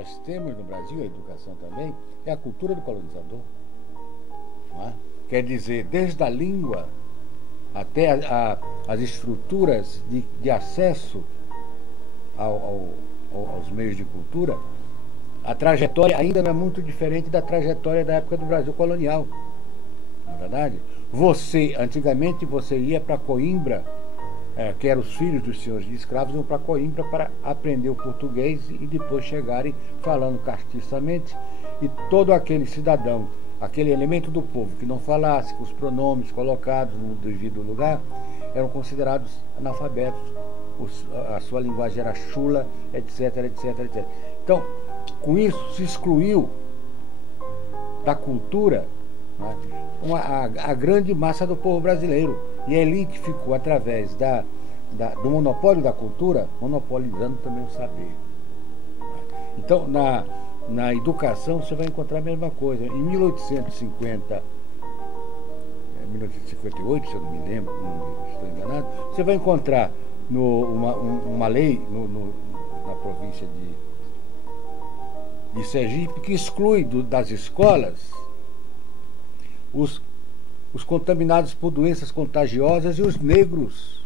nós temos no Brasil, a educação também, é a cultura do colonizador. Não é? Quer dizer, desde a língua até as estruturas de acesso aos meios de cultura, a trajetória ainda não é muito diferente da trajetória da época do Brasil colonial. Não é verdade? Antigamente você ia para Coimbra, que eram os filhos dos senhores de escravos, iam para Coimbra para aprender o português e depois chegarem falando castiçamente, e todo aquele cidadão, aquele elemento do povo que não falasse, com os pronomes colocados no devido lugar, eram considerados analfabetos. A sua linguagem era chula, etc, etc, etc. Então, com isso, se excluiu da cultura, né, a grande massa do povo brasileiro. E a elite ficou, através do monopólio da cultura, monopolizando também o saber. Então, na educação, você vai encontrar a mesma coisa. Em 1858, se eu não me lembro, não estou enganado, você vai encontrar uma lei na província de Sergipe que exclui das escolas os contaminados por doenças contagiosas e os negros,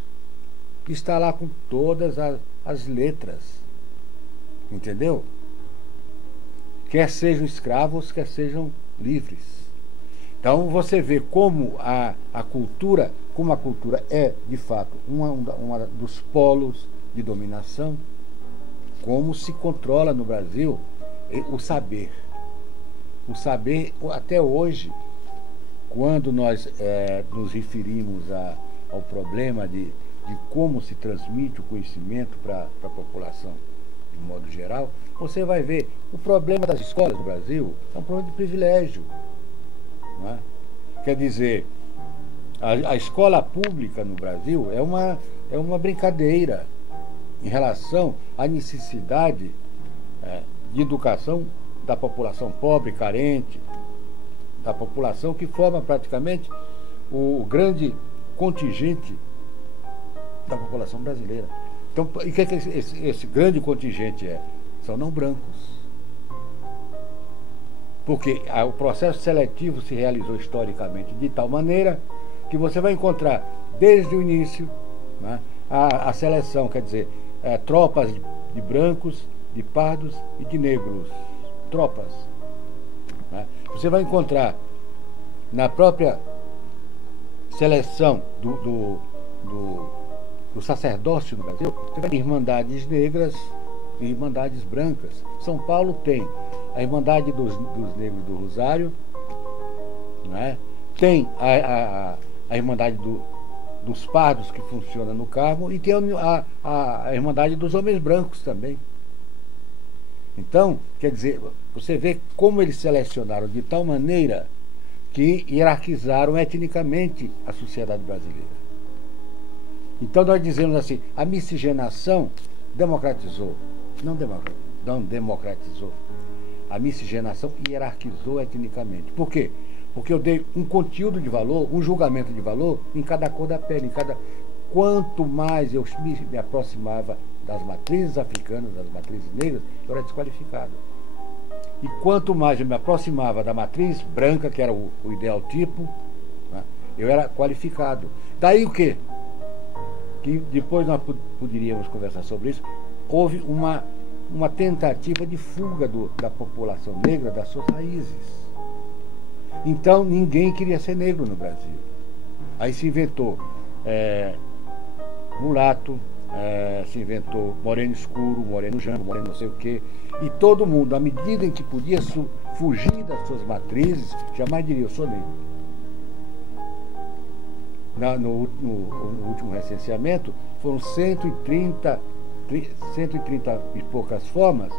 que está lá com todas as letras. Entendeu? Quer sejam escravos, quer sejam livres. Então você vê como a cultura é, de fato, uma dos polos de dominação, como se controla no Brasil o saber. O saber, até hoje, quando nós nos referimos ao problema de como se transmite o conhecimento para a população, de modo geral, você vai ver o problema das escolas do Brasil é um problema de privilégio. Não é? Quer dizer, a escola pública no Brasil é uma brincadeira em relação à necessidade de educação da população pobre, carente, da população que forma praticamente o grande contingente da população brasileira. Então, e o que esse grande contingente é? São não brancos. Porque o processo seletivo se realizou historicamente de tal maneira que você vai encontrar, desde o início, né, a seleção, quer dizer, tropas de brancos, de pardos e de negros. Tropas. Né? Você vai encontrar na própria seleção do sacerdócio no Brasil, você vai ter irmandades negras e irmandades brancas. São Paulo tem a Irmandade dos Negros do Rosário, né? Tem a Irmandade dos Pardos, que funciona no Carmo, e tem a Irmandade dos Homens Brancos também. Então, quer dizer, você vê como eles selecionaram de tal maneira que hierarquizaram etnicamente a sociedade brasileira. Então nós dizemos assim, a miscigenação democratizou. Não democratizou. A miscigenação hierarquizou etnicamente. Por quê? Porque eu dei um conteúdo de valor, um julgamento de valor em cada cor da pele, Quanto mais eu me aproximava das matrizes africanas, das matrizes negras, eu era desqualificado. E quanto mais eu me aproximava da matriz branca, que era o ideal tipo, né, eu era qualificado. Daí o quê? Que depois nós poderíamos conversar sobre isso. Houve uma tentativa de fuga da população negra das suas raízes. Então ninguém queria ser negro no Brasil. Aí se inventou mulato, se inventou moreno escuro, moreno jambo, moreno não sei o quê. E todo mundo, à medida em que podia fugir das suas matrizes, jamais diria, eu sou negro. No último recenseamento, foram 130 e poucas formas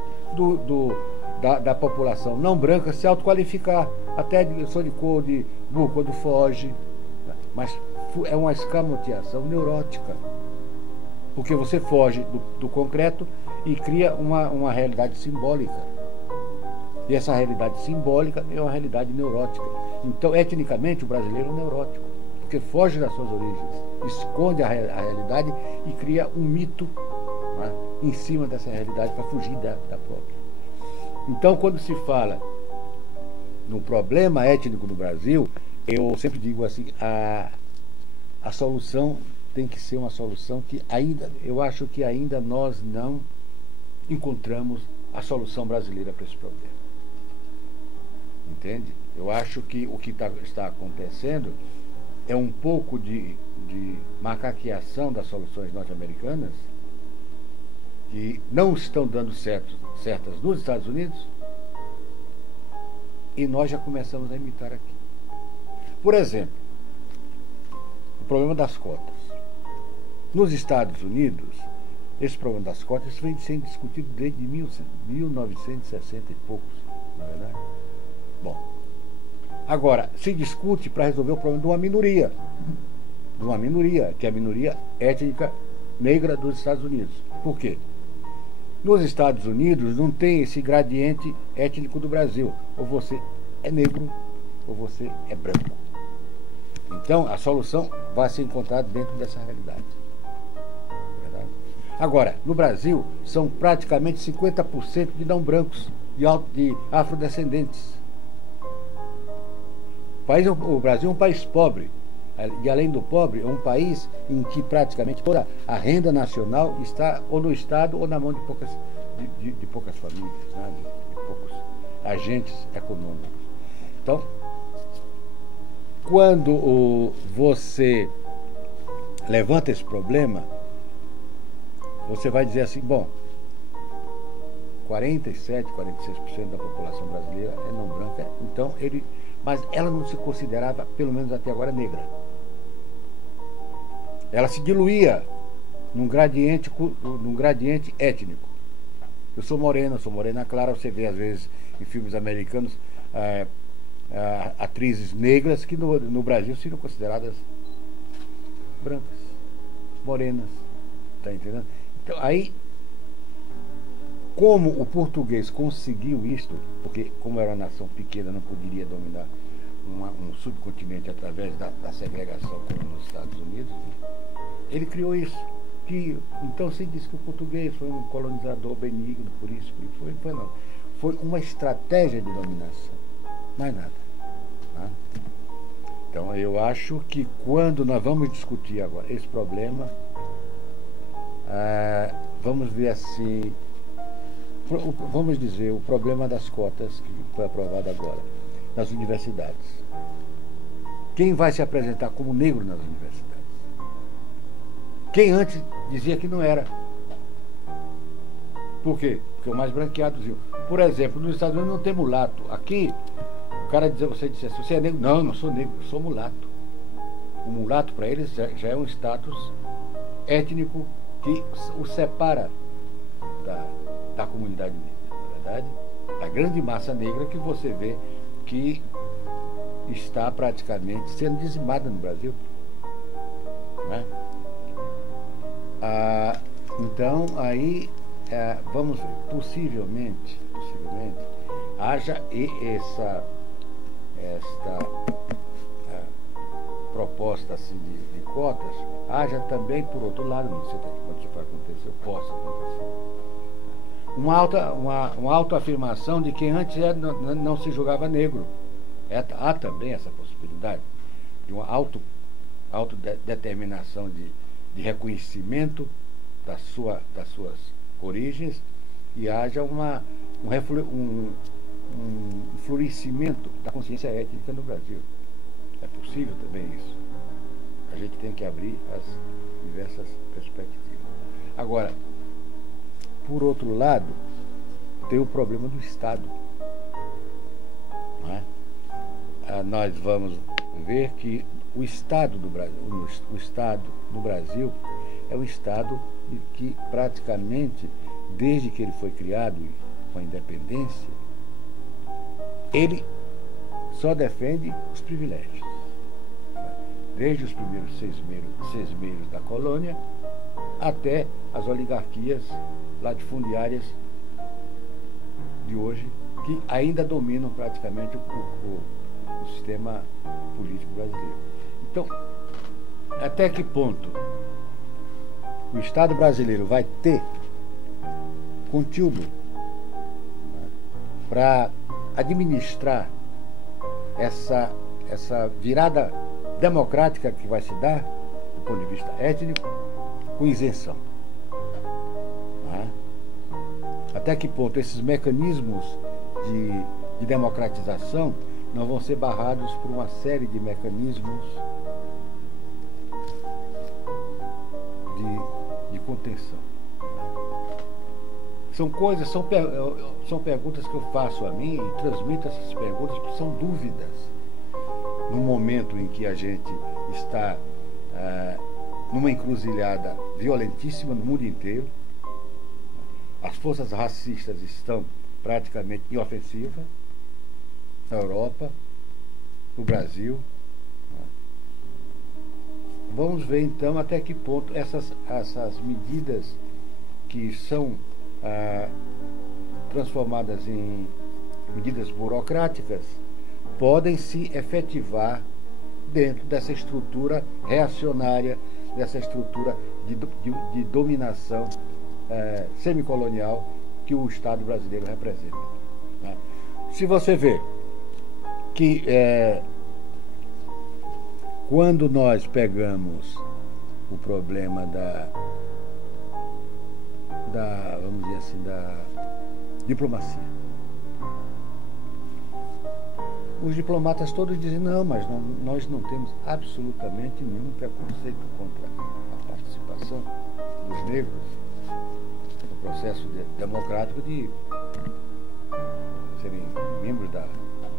da população não branca se autoqualificar. Até eu sou de cor de burro, do foge. Mas é uma escamoteação neurótica. Porque você foge do concreto e cria uma realidade simbólica. E essa realidade simbólica é uma realidade neurótica. Então, etnicamente, o brasileiro é neurótico. Porque foge das suas origens, esconde a realidade e cria um mito, né, em cima dessa realidade para fugir da própria. Então, quando se fala no problema étnico no Brasil, eu sempre digo assim, a solução tem que ser uma solução que ainda, eu acho que ainda nós não encontramos a solução brasileira para esse problema. Entende? Eu acho que o que está acontecendo é um pouco de macaqueação das soluções norte-americanas, que não estão dando certas nos Estados Unidos, e nós já começamos a imitar aqui. Por exemplo, o problema das cotas. Nos Estados Unidos, esse problema das cotas vem sendo discutido desde 1960 e poucos, não é verdade? Bom, agora, se discute para resolver o problema de uma minoria, que é a minoria étnica negra dos Estados Unidos. Por quê? Nos Estados Unidos não tem esse gradiente étnico do Brasil. Ou você é negro, ou você é branco. Então, a solução vai ser encontrada dentro dessa realidade. Verdade? Agora, no Brasil, são praticamente 50% de não brancos, de afrodescendentes. O Brasil é um país pobre. E além do pobre, é um país em que praticamente toda a renda nacional está ou no Estado ou na mão de poucas famílias, né? de poucos agentes econômicos. Então, quando você levanta esse problema, você vai dizer assim, bom, 47, 46% da população brasileira é não branca, então mas ela não se considerava, pelo menos até agora, negra. Ela se diluía num gradiente étnico. Eu sou morena clara, você vê às vezes em filmes americanos atrizes negras que no Brasil seriam consideradas brancas, morenas, tá entendendo? Então aí, como o português conseguiu isto, porque como era uma nação pequena não poderia dominar um subcontinente através da segregação como nos Estados Unidos, ele criou isso. Então se diz que o português foi um colonizador benigno, por isso foi não. Foi uma estratégia de dominação, mais nada. Tá? Então eu acho que quando nós vamos discutir agora esse problema, vamos ver assim, vamos dizer, o problema das cotas que foi aprovado agora nas universidades. Quem vai se apresentar como negro nas universidades? Quem antes dizia que não era. Por quê? Porque o mais branqueado viu. Por exemplo, nos Estados Unidos não tem mulato. Aqui, o cara você disse assim, você é negro? Não, eu não sou negro, eu sou mulato. O mulato para eles já é um status étnico que o separa da comunidade negra, na verdade. A grande massa negra que você vê que está praticamente sendo dizimada no Brasil. Né? Então, aí, vamos ver, possivelmente, haja esta proposta assim, de cotas, haja também, por outro lado, não sei quando isso vai acontecer, possa acontecer, uma autoafirmação de quem antes não se julgava negro. Há também essa possibilidade de uma autodeterminação de reconhecimento das suas origens, e haja um florescimento da consciência étnica no Brasil. É possível também isso. A gente tem que abrir as diversas perspectivas. Agora, por outro lado, tem o problema do Estado. Não é? Nós vamos ver que o Estado do Brasil, no Brasil é um Estado que praticamente, desde que ele foi criado com a independência, ele só defende os privilégios. Desde os primeiros seis meses da colônia até as oligarquias latifundiárias de hoje, que ainda dominam praticamente o sistema político brasileiro. Então, até que ponto o Estado brasileiro vai ter conteúdo, né, para administrar essa virada democrática que vai se dar, do ponto de vista étnico, com isenção. Até que ponto esses mecanismos de democratização não vão ser barrados por uma série de mecanismos de contenção. São coisas, são perguntas que eu faço a mim e transmito essas perguntas, porque são dúvidas. No momento em que a gente está numa encruzilhada violentíssima no mundo inteiro, as forças racistas estão praticamente em ofensiva na Europa, no Brasil. Vamos ver então até que ponto essas medidas que são transformadas em medidas burocráticas podem se efetivar dentro dessa estrutura reacionária, dessa estrutura de dominação semicolonial que o Estado brasileiro representa. Se você vê que quando nós pegamos o problema vamos dizer assim, da diplomacia, os diplomatas todos dizem, não, mas nós não temos absolutamente nenhum preconceito contra a participação dos negros no processo democrático de serem membros do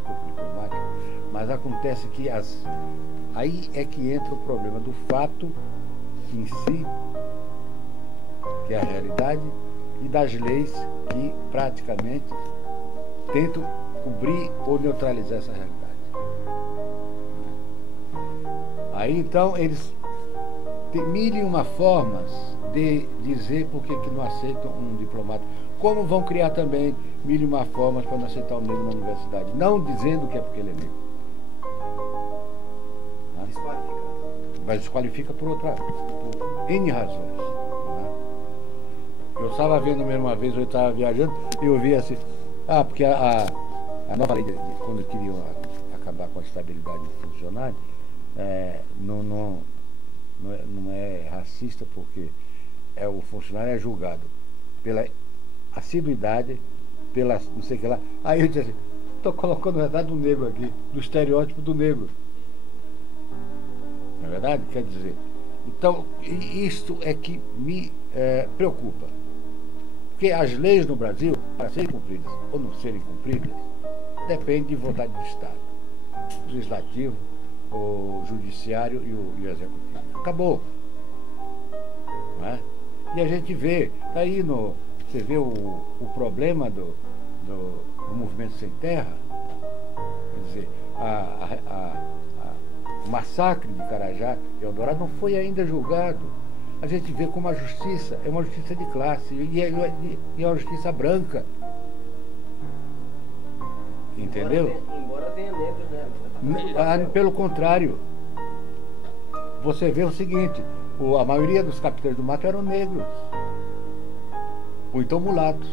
corpo diplomático. Mas acontece que aí é que entra o problema do fato em si, que é a realidade, e das leis que praticamente tentam cobrir ou neutralizar essa realidade. Aí então eles têm mil e uma formas de dizer por que não aceitam um diplomata. Como vão criar também mil e uma formas para não aceitar um negro na universidade, não dizendo que é porque ele é negro. Desqualifica. Mas desqualifica por N razões. Eu estava vendo mesmo uma vez, eu estava viajando, e eu vi assim, porque a nova lei, quando queriam acabar com a estabilidade do funcionário, não é racista, porque o funcionário é julgado pela assiduidade, pela não sei o que lá. Aí eu disse assim, estou colocando na verdade um negro aqui, do estereótipo do negro. Não é verdade? Quer dizer, então, isto é que me preocupa. Porque as leis no Brasil, para serem cumpridas ou não serem cumpridas, depende de vontade do Estado. O legislativo, o judiciário e o executivo. Acabou. Não é? E a gente vê, daí você vê o problema do movimento sem terra, quer dizer, o massacre de Carajás e Eldorado não foi ainda julgado. A gente vê como a justiça é uma justiça de classe e é uma justiça branca. Entendeu? Embora tenha negros, né? Pelo contrário. Você vê o seguinte, a maioria dos capitães do mato eram negros. Ou então mulatos,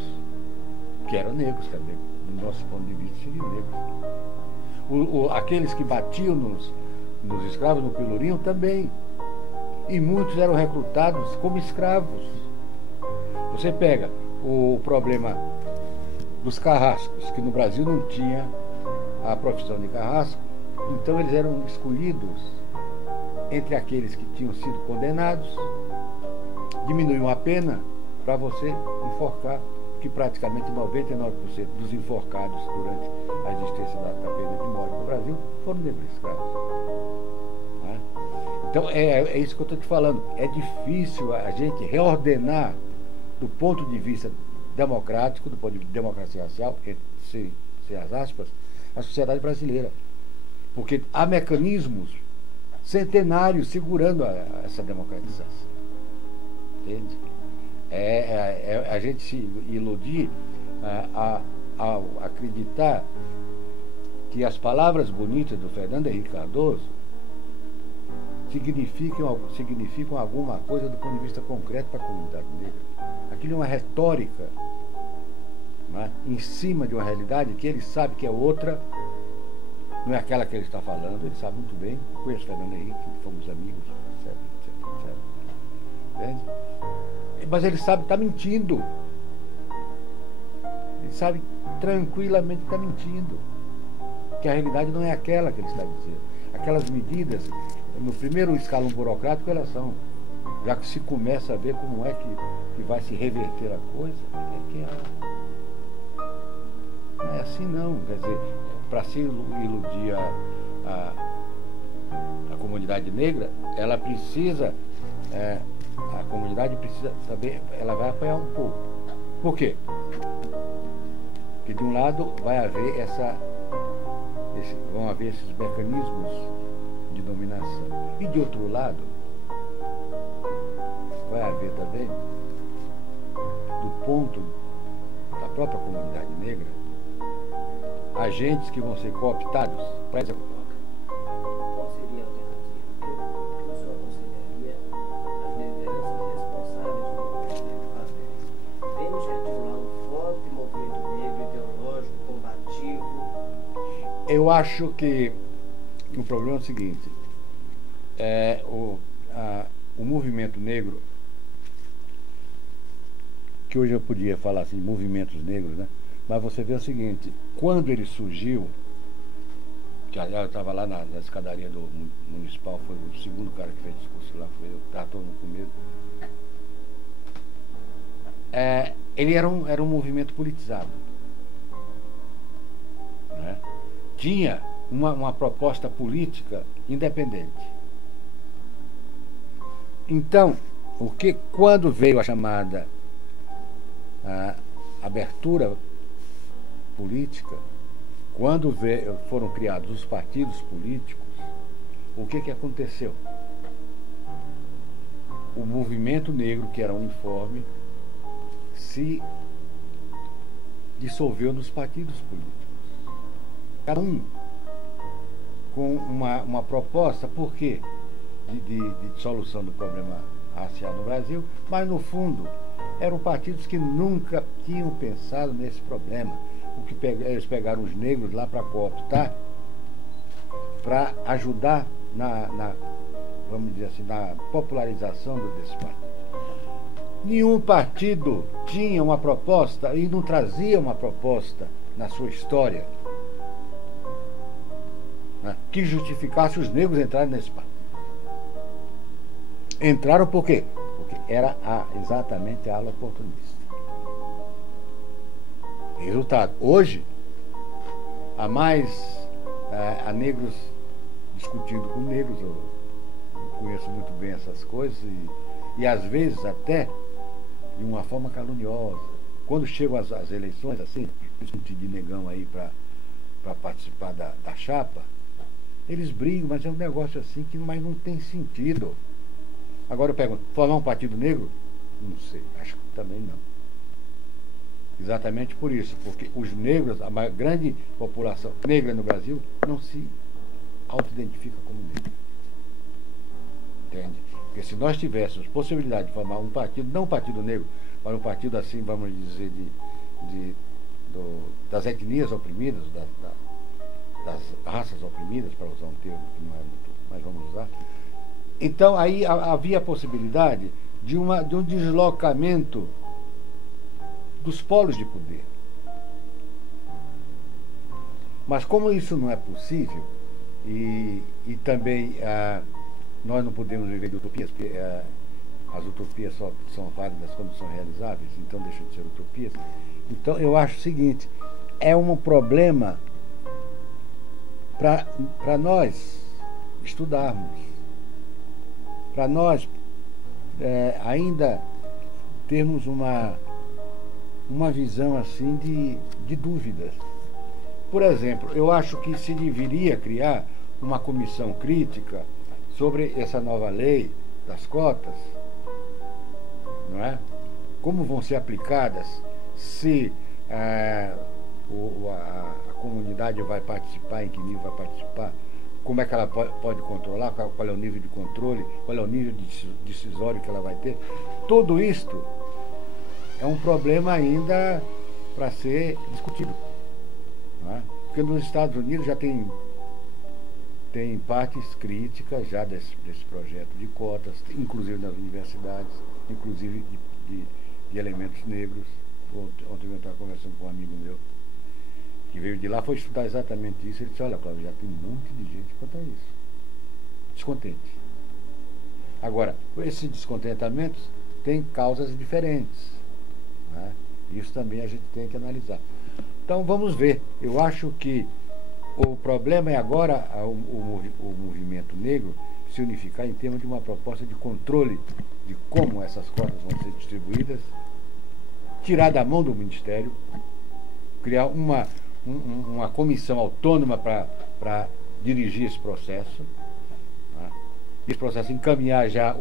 que eram negros também. Do nosso ponto de vista, seriam negros. Aqueles que batiam nos escravos no Pelourinho também. E muitos eram recrutados como escravos. Você pega o problema dos carrascos, que no Brasil não tinha a profissão de carrasco, então eles eram escolhidos entre aqueles que tinham sido condenados, diminuíam a pena para você enforcar, que praticamente 99% dos enforcados durante a existência da pena de morte no Brasil foram negros escravos. Então, é isso que eu estou te falando. É difícil a gente reordenar, do ponto de vista democrático, do ponto de vista de democracia racial, sem as aspas, a sociedade brasileira. Porque há mecanismos centenários segurando essa democratização. Entende? A gente se iludir ao acreditar que as palavras bonitas do Fernando Henrique Cardoso significam alguma coisa do ponto de vista concreto para a comunidade negra. Aquilo é uma retórica, não é? Em cima de uma realidade que ele sabe que é outra, não é aquela que ele está falando, ele sabe muito bem. Eu conheço o Fernando Henrique, fomos amigos, etc, etc, etc. Entende? Mas ele sabe que está mentindo. Ele sabe tranquilamente que está mentindo. Que a realidade não é aquela que ele está dizendo. Aquelas medidas, no primeiro escalão burocrático, elas são. Já que se começa a ver como é que vai se reverter a coisa, não é assim não. Quer dizer, para se iludir a comunidade negra, ela precisa, a comunidade precisa saber, ela vai apanhar um pouco. Por quê? Porque de um lado vai haver vão haver esses mecanismos de dominação. E de outro lado, vai haver também, do ponto da própria comunidade negra, agentes que vão ser cooptados para executar. Qual seria a alternativa? O que o senhor consideraria as lideranças responsáveis pelo movimento fazer? Temos que articular um forte movimento negro ideológico, combativo. Eu acho que o problema é o seguinte, o movimento negro, que hoje eu podia falar assim, movimentos negros, né? Mas você vê o seguinte, quando ele surgiu, que aliás eu estava lá na escadaria do municipal, foi o segundo cara que fez discurso lá, foi eu, estava todo mundo com medo. Ele era um movimento politizado, né? Tinha uma proposta política independente. Então, quando veio a chamada abertura política, quando foram criados os partidos políticos, o que aconteceu? O movimento negro, que era uniforme, se dissolveu nos partidos políticos. Cada um com uma proposta, por quê? De solução do problema racial no Brasil, mas no fundo eram partidos que nunca tinham pensado nesse problema. Eles pegaram os negros lá para cooptar, para ajudar vamos dizer assim, na popularização desse partido. Nenhum partido tinha uma proposta e não trazia uma proposta na sua história, né, que justificasse os negros entrarem nesse partido. Entraram por quê? Porque era exatamente a ala oportunista. Resultado, hoje, há negros discutindo com negros, eu conheço muito bem essas coisas, e às vezes até de uma forma caluniosa. Quando chegam as eleições, assim, discutir de negão aí para participar da chapa, eles brigam, mas é um negócio assim que não tem sentido. Agora eu pergunto, formar um partido negro? Não sei, acho que também não. Exatamente por isso, porque os negros, a grande população negra no Brasil, não se auto-identifica como negra. Entende? Porque se nós tivéssemos possibilidade de formar um partido, não um partido negro, mas um partido assim, vamos dizer, das etnias oprimidas, das raças oprimidas, para usar um termo que não é muito, mas vamos usar. Então aí havia a possibilidade de um deslocamento dos polos de poder. Mas como isso não é possível, e também nós não podemos viver de utopias, porque as utopias só são válidas quando são realizáveis, então deixam de ser utopias. Então eu acho o seguinte, é um problema para nós estudarmos, para nós ainda termos uma visão assim de dúvidas. Por exemplo, eu acho que se deveria criar uma comissão crítica sobre essa nova lei das cotas, não é? Como vão ser aplicadas, se a comunidade vai participar, em que nível vai participar, como é que ela pode controlar, qual é o nível de controle, qual é o nível decisório que ela vai ter. Tudo isto é um problema ainda para ser discutido. Não é? Porque nos Estados Unidos já tem partes críticas já desse projeto de cotas, inclusive nas universidades, inclusive de elementos negros. Ontem eu estava conversando com um amigo meu que veio de lá, foi estudar exatamente isso. Ele disse: olha, Cláudio, já tem um monte de gente quanto a isso. Descontente. Agora, esses descontentamentos têm causas diferentes. Né? Isso também a gente tem que analisar. Então vamos ver. Eu acho que o problema é agora o movimento negro se unificar em termos de uma proposta de controle de como essas cotas vão ser distribuídas, tirar da mão do Ministério, criar uma comissão autônoma para dirigir esse processo, né? Esse processo encaminhar já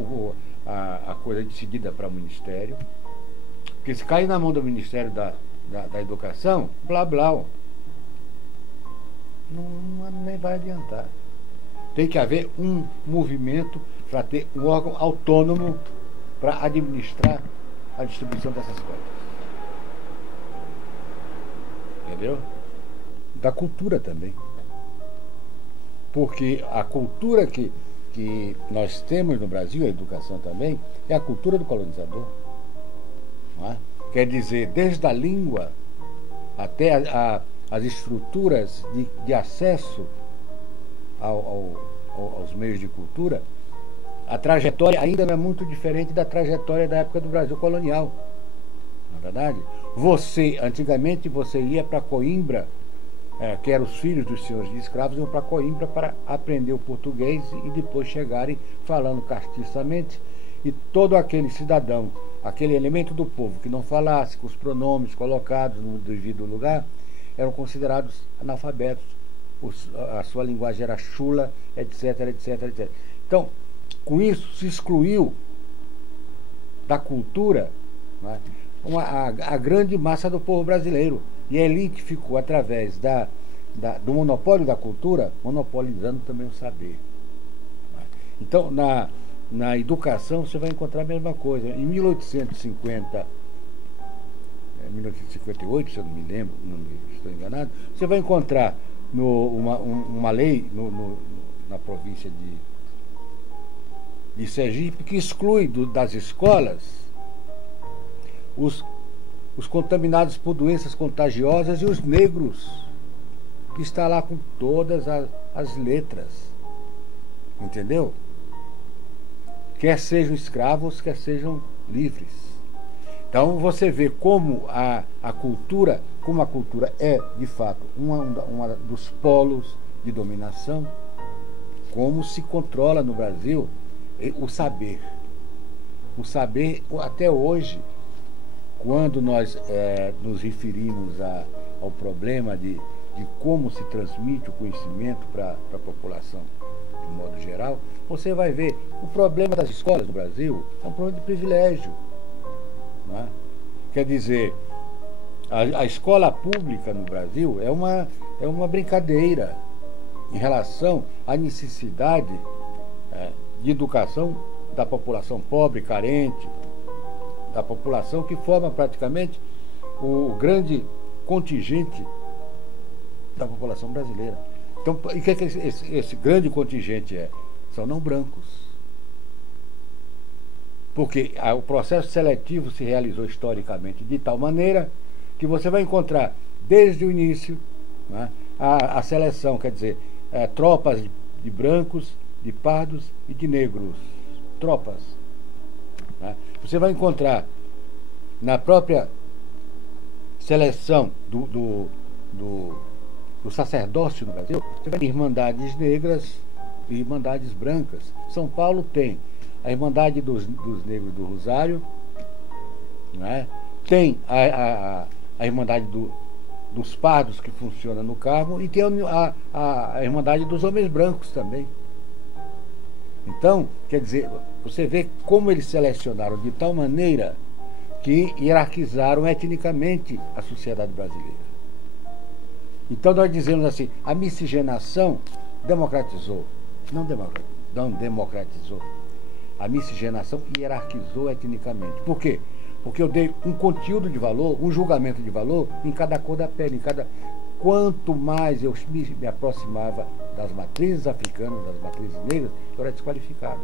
a coisa decidida para o Ministério, porque se cair na mão do Ministério da Educação, blá blá, nem vai adiantar. Tem que haver um movimento para ter um órgão autônomo para administrar a distribuição dessas cotas. Entendeu? Da cultura também. Porque a cultura que nós temos no Brasil, a educação também, é a cultura do colonizador. Não é? Quer dizer, desde a língua até as estruturas de acesso aos meios de cultura, a trajetória ainda não é muito diferente da trajetória da época do Brasil colonial. Não é verdade? Antigamente você ia para Coimbra, que eram os filhos dos senhores de escravos, iam para Coimbra para aprender o português e depois chegarem falando castiçamente, e todo aquele cidadão, aquele elemento do povo que não falasse com os pronomes colocados no devido lugar, eram considerados analfabetos. A sua linguagem era chula, etc, etc, etc. Então, com isso se excluiu da cultura, né, a grande massa do povo brasileiro. E a elite ficou, através do monopólio da cultura, monopolizando também o saber. Então, na educação, você vai encontrar a mesma coisa. Em 1958, se eu não me lembro, não estou enganado, você vai encontrar uma lei na província de Sergipe que exclui das escolas os contaminados por doenças contagiosas e os negros, que está lá com todas as letras. Entendeu? Quer sejam escravos, quer sejam livres. Então você vê como a cultura é, de fato, uma dos polos de dominação, como se controla no Brasil o saber. O saber, até hoje, quando nós nos referimos ao problema de como se transmite o conhecimento para a população de modo geral, você vai ver o problema das escolas do Brasil é um problema de privilégio. Não é? Quer dizer, a escola pública no Brasil é uma brincadeira em relação à necessidade de educação da população pobre, carente, da população que forma praticamente o grande contingente da população brasileira. Então, e o que esse grande contingente é? São não brancos. Porque o processo seletivo se realizou historicamente de tal maneira que você vai encontrar, desde o início, né, a seleção, quer dizer, tropas de brancos, de pardos e de negros. Tropas. Né? Você vai encontrar na própria seleção do sacerdócio no Brasil, você vai ter irmandades negras e irmandades brancas. São Paulo tem a Irmandade dos Negros do Rosário, né? Tem a Irmandade dos Pardos, que funciona no Carmo, e tem a Irmandade dos Homens Brancos também. Então, quer dizer, você vê como eles selecionaram de tal maneira que hierarquizaram etnicamente a sociedade brasileira. Então nós dizemos assim, a miscigenação democratizou. Não democratizou. A miscigenação hierarquizou etnicamente. Por quê? Porque eu dei um conteúdo de valor, um julgamento de valor em cada cor da pele, Quanto mais eu me aproximava das matrizes africanas, das matrizes negras, eu era desqualificado.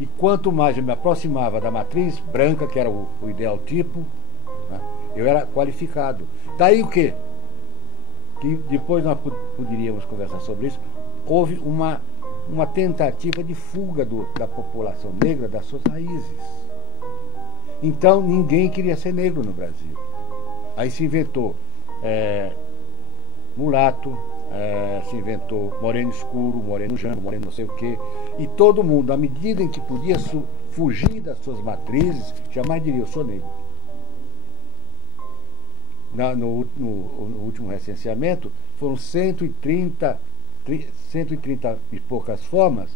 E quanto mais eu me aproximava da matriz branca, que era o ideal tipo, né, eu era qualificado. Daí o quê? Que depois nós poderíamos conversar sobre isso. Houve uma tentativa de fuga da população negra das suas raízes. Então ninguém queria ser negro no Brasil. Aí se inventou mulato, se inventou moreno escuro, moreno jango, moreno não sei o quê. E todo mundo, à medida em que podia fugir das suas matrizes, jamais diria: eu sou negro. No último recenseamento, foram 130 e poucas formas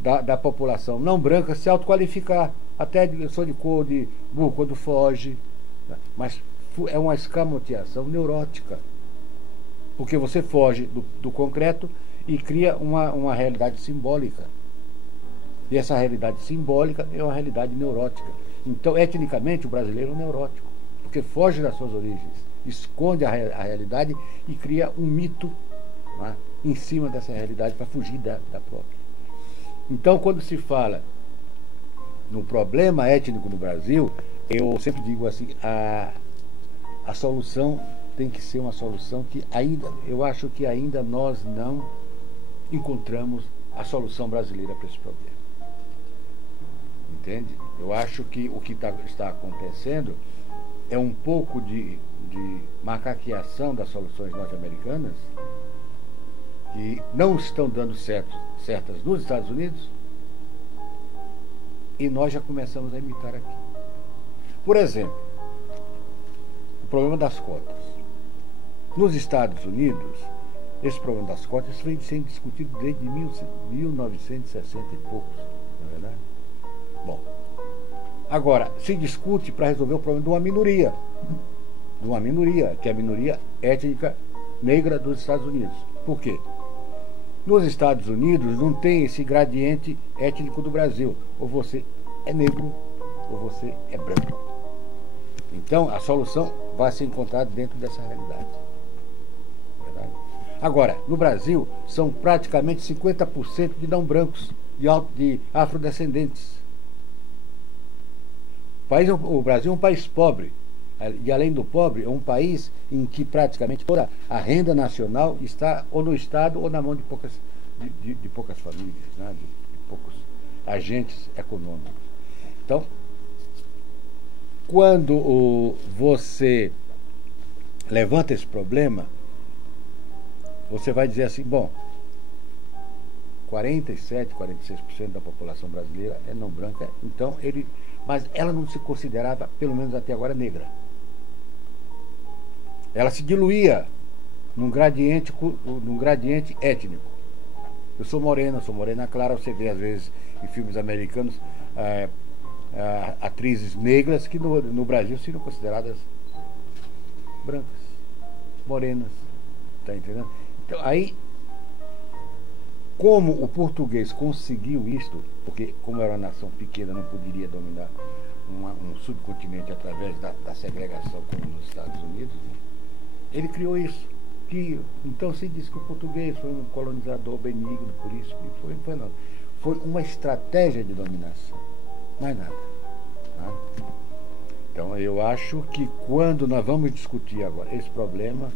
da população não branca se autoqualificar. Até eu sou de cor de burro quando foge. Mas é uma escamoteação neurótica. Porque você foge do concreto e cria uma realidade simbólica. E essa realidade simbólica é uma realidade neurótica. Então, etnicamente, o brasileiro é um neurótico. Porque foge das suas origens, esconde a realidade e cria um mito, né, em cima dessa realidade para fugir da própria. Então, quando se fala no problema étnico no Brasil, eu sempre digo assim, a solução tem que ser uma solução que eu acho que ainda nós não encontramos a solução brasileira para esse problema. Entende? Eu acho que o que está acontecendo é um pouco de macaqueação das soluções norte-americanas, que não estão dando certas nos Estados Unidos, e nós já começamos a imitar aqui. Por exemplo, o problema das cotas. Nos Estados Unidos, esse problema das cotas vem sendo discutido desde 1960 e poucos, não é verdade? Bom, agora, se discute para resolver o problema de uma minoria, que é a minoria étnica negra dos Estados Unidos. Por quê? Nos Estados Unidos não tem esse gradiente étnico do Brasil. Ou você é negro, ou você é branco. Então, a solução vai ser encontrada dentro dessa realidade. Verdade? Agora, no Brasil, são praticamente 50% de não brancos, de afrodescendentes. O Brasil é um país pobre. E, além do pobre, é um país em que praticamente toda a renda nacional está ou no Estado ou na mão de poucas famílias, né? de poucos agentes econômicos. Então, quando você levanta esse problema, você vai dizer assim: bom, 47, 46% da população brasileira é não branca, então mas ela não se considerava, pelo menos até agora, negra. Ela se diluía num gradiente étnico. Eu sou morena clara. Você vê, às vezes, em filmes americanos, atrizes negras que no Brasil seriam consideradas brancas, morenas. Está entendendo? Então, aí, como o português conseguiu isto, porque como era uma nação pequena, não poderia dominar um subcontinente através da segregação como nos Estados Unidos, né? Ele criou isso. Então se diz que o português foi um colonizador benigno, por isso que foi não. Foi uma estratégia de dominação, mais nada. Tá? Então eu acho que quando nós vamos discutir agora esse problema,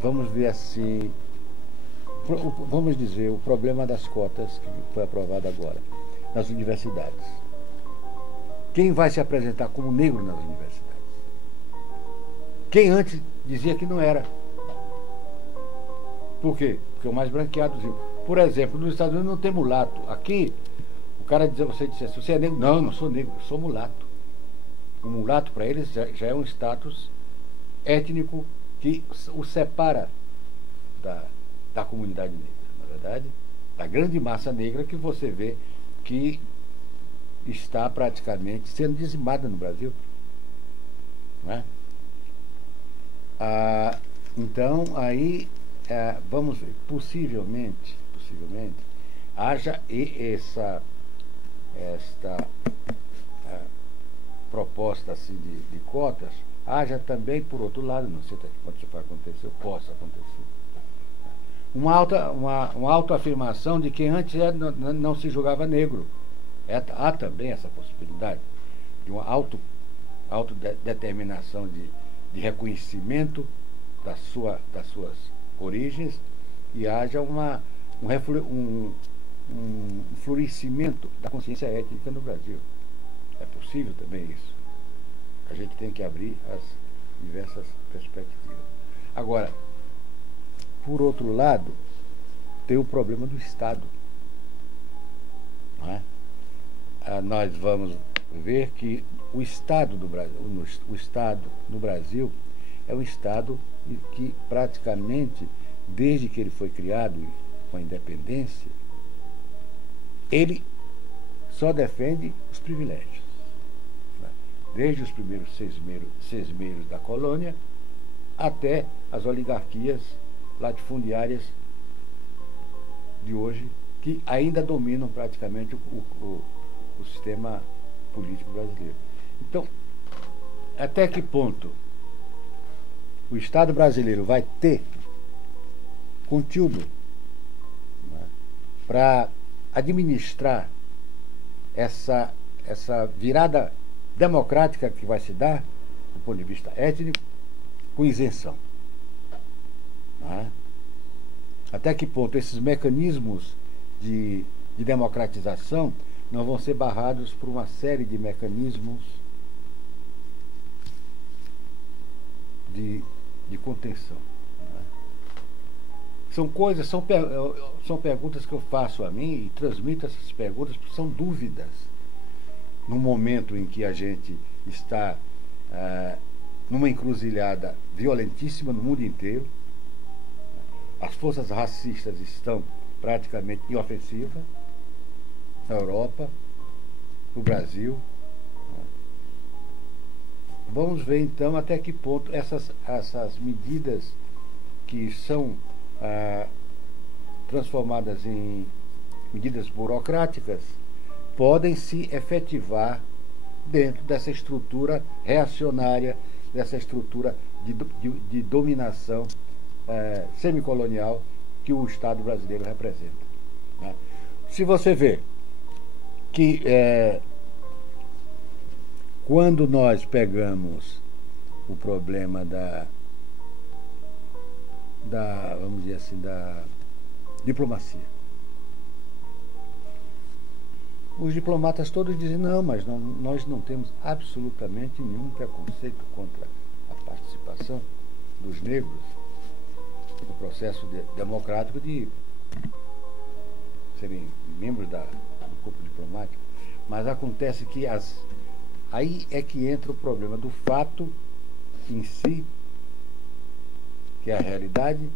vamos ver assim, vamos dizer, o problema das cotas que foi aprovado agora nas universidades. Quem vai se apresentar como negro nas universidades? Quem antes dizia que não era. Por quê? Porque o mais branqueado viu. Por exemplo, nos Estados Unidos não tem mulato. Aqui, o cara você disse assim: você é negro? Não, eu não sou negro, eu sou mulato. O mulato, para eles, já é um status étnico que o separa da comunidade negra, na verdade, da grande massa negra que você vê que está praticamente sendo dizimada no Brasil. Não é? Então, aí, vamos ver, possivelmente, haja esta proposta assim, de cotas, haja também, por outro lado, não sei quando isso vai acontecer, ou possa acontecer, uma autoafirmação de que antes não se julgava negro. Há também essa possibilidade de uma autodeterminação de reconhecimento das suas origens, e haja um florescimento da consciência étnica no Brasil. É possível também isso. A gente tem que abrir as diversas perspectivas. Agora, por outro lado, tem o problema do Estado. Não é? Nós vamos ver que o Estado do Brasil, o Estado no Brasil é um Estado que praticamente, desde que ele foi criado com a independência, ele só defende os privilégios. Desde os primeiros sesmeiros da colônia até as oligarquias latifundiárias de hoje, que ainda dominam praticamente o sistema político brasileiro. Então, até que ponto o Estado brasileiro vai ter conteúdo, né, para administrar essa virada democrática que vai se dar, do ponto de vista étnico, com isenção. Né? Até que ponto esses mecanismos de democratização não vão ser barrados por uma série de mecanismos de contenção. Né? São perguntas que eu faço a mim e transmito essas perguntas, porque são dúvidas. No momento em que a gente está numa encruzilhada violentíssima no mundo inteiro, as forças racistas estão praticamente em ofensiva na Europa, no Brasil. Vamos ver então até que ponto essas medidas que são transformadas em medidas burocráticas podem se efetivar dentro dessa estrutura reacionária, dessa estrutura de dominação semicolonial que o Estado brasileiro representa. Né? Se você vê que quando nós pegamos o problema vamos dizer assim, da diplomacia, os diplomatas todos dizem, não, mas nós não temos absolutamente nenhum preconceito contra a participação dos negros no processo democrático de serem membros do corpo diplomático. Mas acontece que aí é que entra o problema do fato em si, que é a realidade,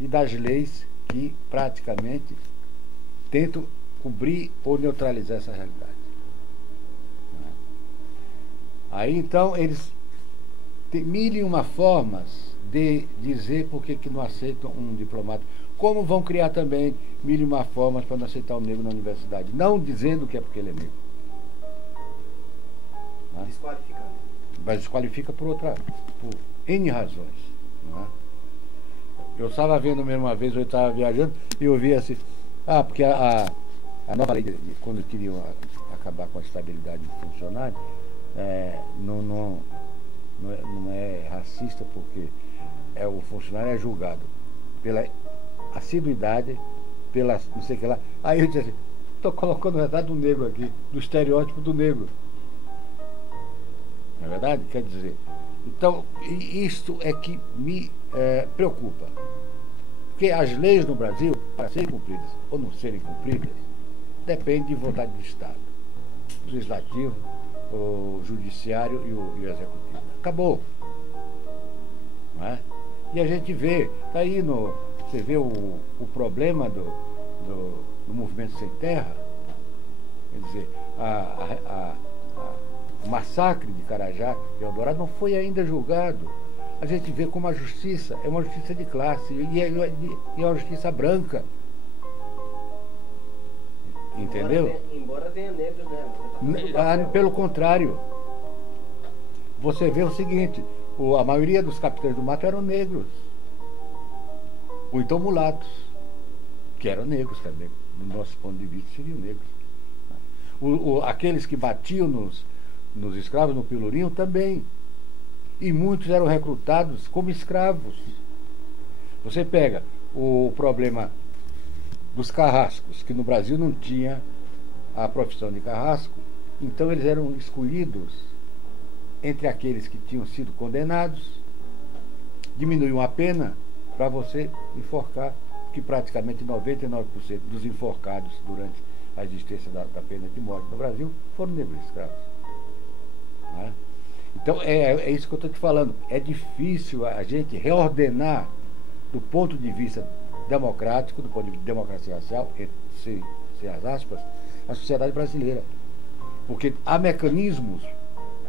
e das leis que praticamente tentam cobrir ou neutralizar essa realidade. Aí então eles têm mil e uma formas de dizer por que não aceitam um diplomata. Como vão criar também mil e uma formas para não aceitar um negro na universidade, não dizendo que é porque ele é negro. Desqualificando. Mas desqualifica por N razões. Não é? Eu estava vendo mesmo uma vez, eu estava viajando e eu vi assim, porque a nova lei, quando queriam acabar com a estabilidade do funcionário, não é racista, porque o funcionário é julgado pela assiduidade, pela não sei o que lá. Aí eu disse assim, estou colocando, na verdade, o negro aqui, do estereótipo do negro. Não é verdade? Quer dizer, então, isto é que me preocupa. Porque as leis no Brasil, para serem cumpridas ou não serem cumpridas, depende de vontade do Estado. O legislativo, o judiciário e o executivo. Acabou. Não é? E a gente vê, está aí você vê o problema do movimento sem terra, quer dizer, o massacre de Carajá e Eldorado não foi ainda julgado. A gente vê como a justiça é uma justiça de classe e é uma justiça branca. Entendeu? Embora tenha negros, né? Pelo contrário, você vê o seguinte, a maioria dos capitães do mato eram negros, ou então mulatos, que eram negros também, do nosso ponto de vista seriam negros. Aqueles que batiam nos escravos no Pelourinho também, e muitos eram recrutados como escravos. Você pega o problema dos carrascos, que no Brasil não tinha a profissão de carrasco, então eles eram escolhidos entre aqueles que tinham sido condenados, diminuíam a pena para você enforcar, que praticamente 99% dos enforcados durante a existência da pena de morte no Brasil foram negros escravos. Não é? Então é isso que eu estou te falando. É difícil a gente reordenar do ponto de vista democrático, do ponto de vista de democracia racial, sem as aspas, a sociedade brasileira. Porque há mecanismos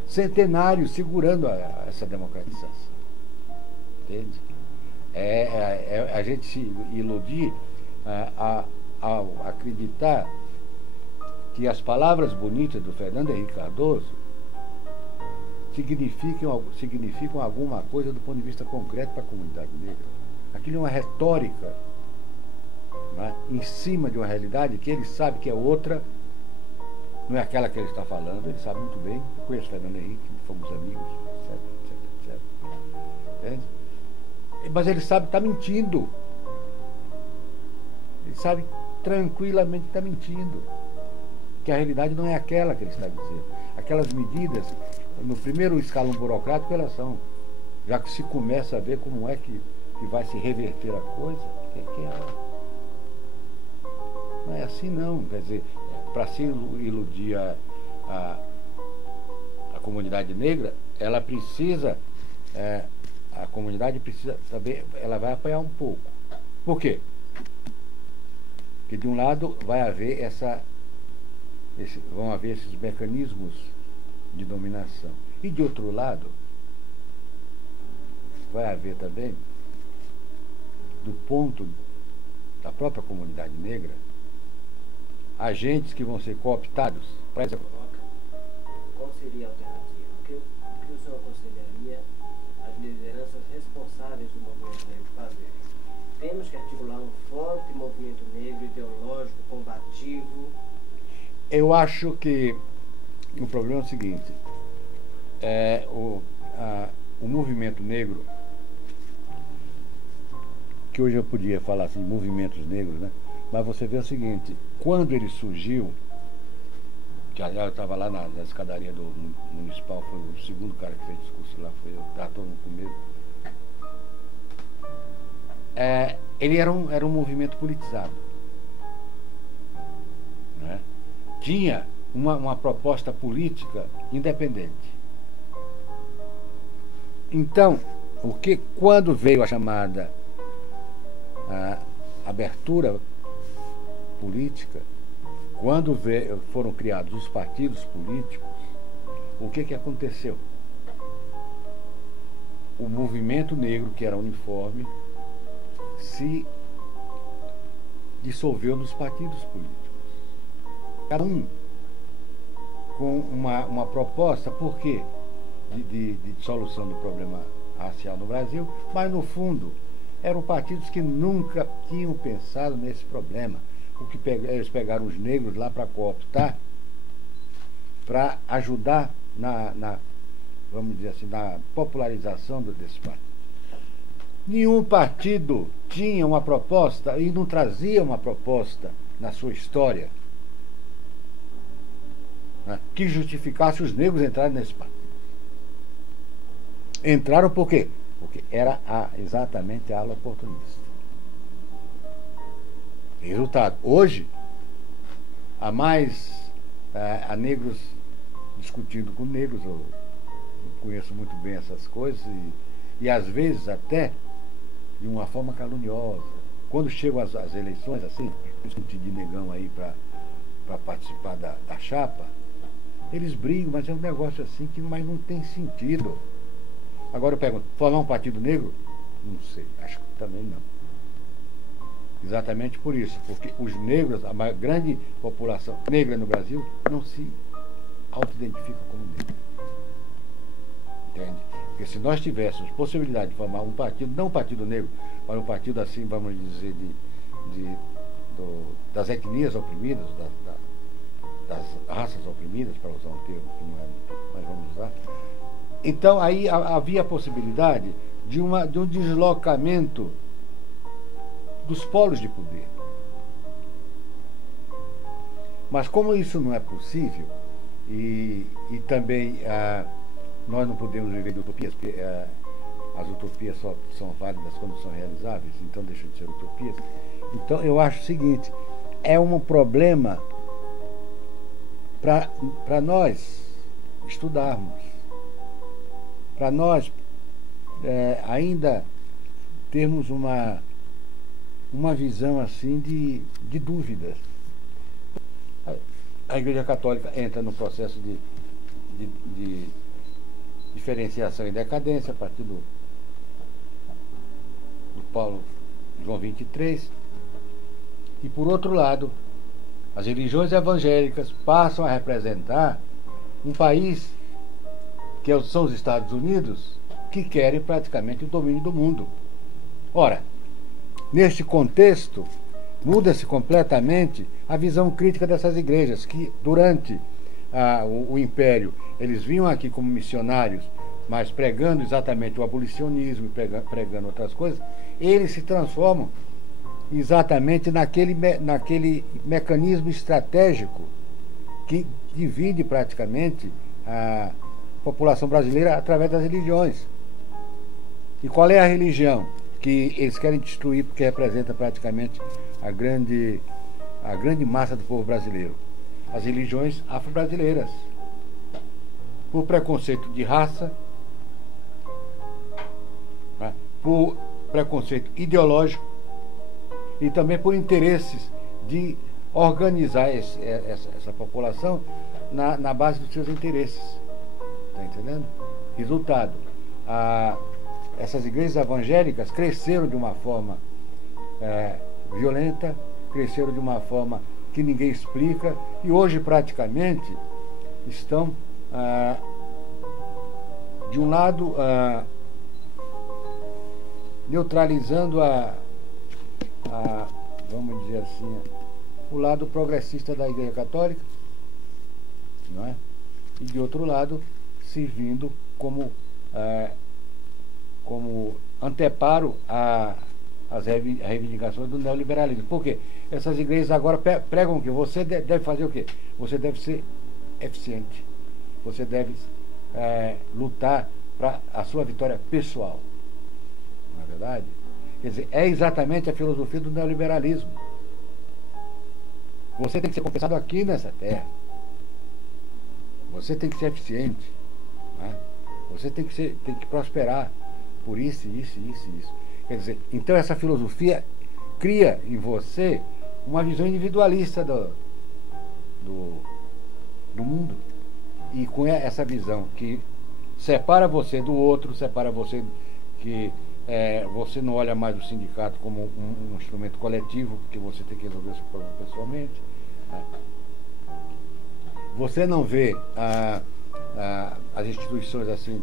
centenários segurando essa democratização. Entende? A gente se iludir ao acreditar que as palavras bonitas do Fernando Henrique Cardoso significam alguma coisa do ponto de vista concreto para a comunidade negra. Aquilo é uma retórica, né, em cima de uma realidade que ele sabe que é outra, não é aquela que ele está falando, ele sabe muito bem. Eu conheço o Fernando Henrique, fomos amigos, etc. Entende? Mas ele sabe que está mentindo. Ele sabe tranquilamente que está mentindo. Que a realidade não é aquela que ele está dizendo. Aquelas medidas, no primeiro escalão burocrático, elas são. Já que se começa a ver como é que vai se reverter a coisa, não é assim não. Quer dizer, para se iludir a comunidade negra, ela precisa, a comunidade precisa saber, ela vai apanhar um pouco. Por quê? Porque de um lado vai haver vão haver esses mecanismos de dominação. E de outro lado, vai haver também, do ponto da própria comunidade negra, agentes que vão ser cooptados para essa. Qual seria a alternativa? O que o senhor aconselharia as lideranças responsáveis do movimento negro fazer? Temos que articular um forte movimento negro ideológico, combativo. Eu acho que o problema é o seguinte, o movimento negro, que hoje eu podia falar assim, movimentos negros, né? Mas você vê o seguinte, quando ele surgiu, que aliás eu estava lá na escadaria do municipal, foi o segundo cara que fez discurso lá, foi eu, estava todo mundo com medo. Ele era um movimento politizado, né? Tinha uma proposta política independente. Então, quando veio a chamada abertura política, quando foram criados os partidos políticos, o que aconteceu? O movimento negro, que era uniforme, se dissolveu nos partidos políticos. Cada um com uma proposta, por quê? De solução do problema racial no Brasil, mas no fundo eram partidos que nunca tinham pensado nesse problema. Eles pegaram os negros lá para cooptar, para ajudar vamos dizer assim, na popularização desse partido. Nenhum partido tinha uma proposta e não trazia uma proposta na sua história, né, que justificasse os negros entrarem nesse partido. Entraram por quê? Porque era exatamente a ala oportunista. Resultado, hoje, há negros discutindo com negros, eu conheço muito bem essas coisas, e às vezes até de uma forma caluniosa. Quando chegam as eleições, assim, de negão aí para participar da chapa, eles brigam, mas é um negócio assim que mais não tem sentido. Agora eu pergunto, formar um partido negro? Não sei, acho que também não. Exatamente por isso, porque os negros, a grande população negra no Brasil, não se auto-identifica como negro. Entende? Porque se nós tivéssemos possibilidade de formar um partido, não um partido negro, mas um partido assim, vamos dizer, das etnias oprimidas, das raças oprimidas, para usar um termo que não é muito, mas vamos usar. Então aí havia a possibilidade de um deslocamento dos polos de poder. Mas como isso não é possível, e também nós não podemos viver de utopias, porque as utopias só são válidas quando são realizáveis, então deixam de ser utopias. Então eu acho o seguinte, é um problema para nós estudarmos, para nós ainda termos uma visão assim de dúvidas. A Igreja Católica entra no processo de diferenciação e decadência a partir do Paulo João 23. E por outro lado, as religiões evangélicas passam a representar um país, que são os Estados Unidos, que querem praticamente o domínio do mundo. Ora, neste contexto, muda-se completamente a visão crítica dessas igrejas, que durante o Império, eles vinham aqui como missionários, mas pregando exatamente o abolicionismo, pregando outras coisas, eles se transformam exatamente naquele mecanismo estratégico que divide praticamente a população brasileira através das religiões. E qual é a religião que eles querem destruir, porque representa praticamente a grande massa do povo brasileiro? As religiões afro-brasileiras, por preconceito de raça, por preconceito ideológico e também por interesses de organizar essa população na base dos seus interesses. Está entendendo? Resultado, essas igrejas evangélicas cresceram de uma forma violenta, cresceram de uma forma que ninguém explica, e hoje praticamente estão, de um lado, neutralizando vamos dizer assim, o lado progressista da Igreja Católica, não é? E de outro lado, servindo como anteparo às reivindicações do neoliberalismo. Por quê? Essas igrejas agora pregam que você deve fazer o quê? Você deve ser eficiente. Você deve lutar para a sua vitória pessoal. Não é verdade? Quer dizer, é exatamente a filosofia do neoliberalismo. Você tem que ser compensado aqui nessa terra. Você tem que ser eficiente. Né? Você tem que prosperar por isso. Quer dizer, então essa filosofia cria em você uma visão individualista do mundo. E com essa visão que separa você do outro, separa você que você não olha mais o sindicato como um instrumento coletivo, porque você tem que resolver o seu problema pessoalmente. Né? Você não vê as instituições assim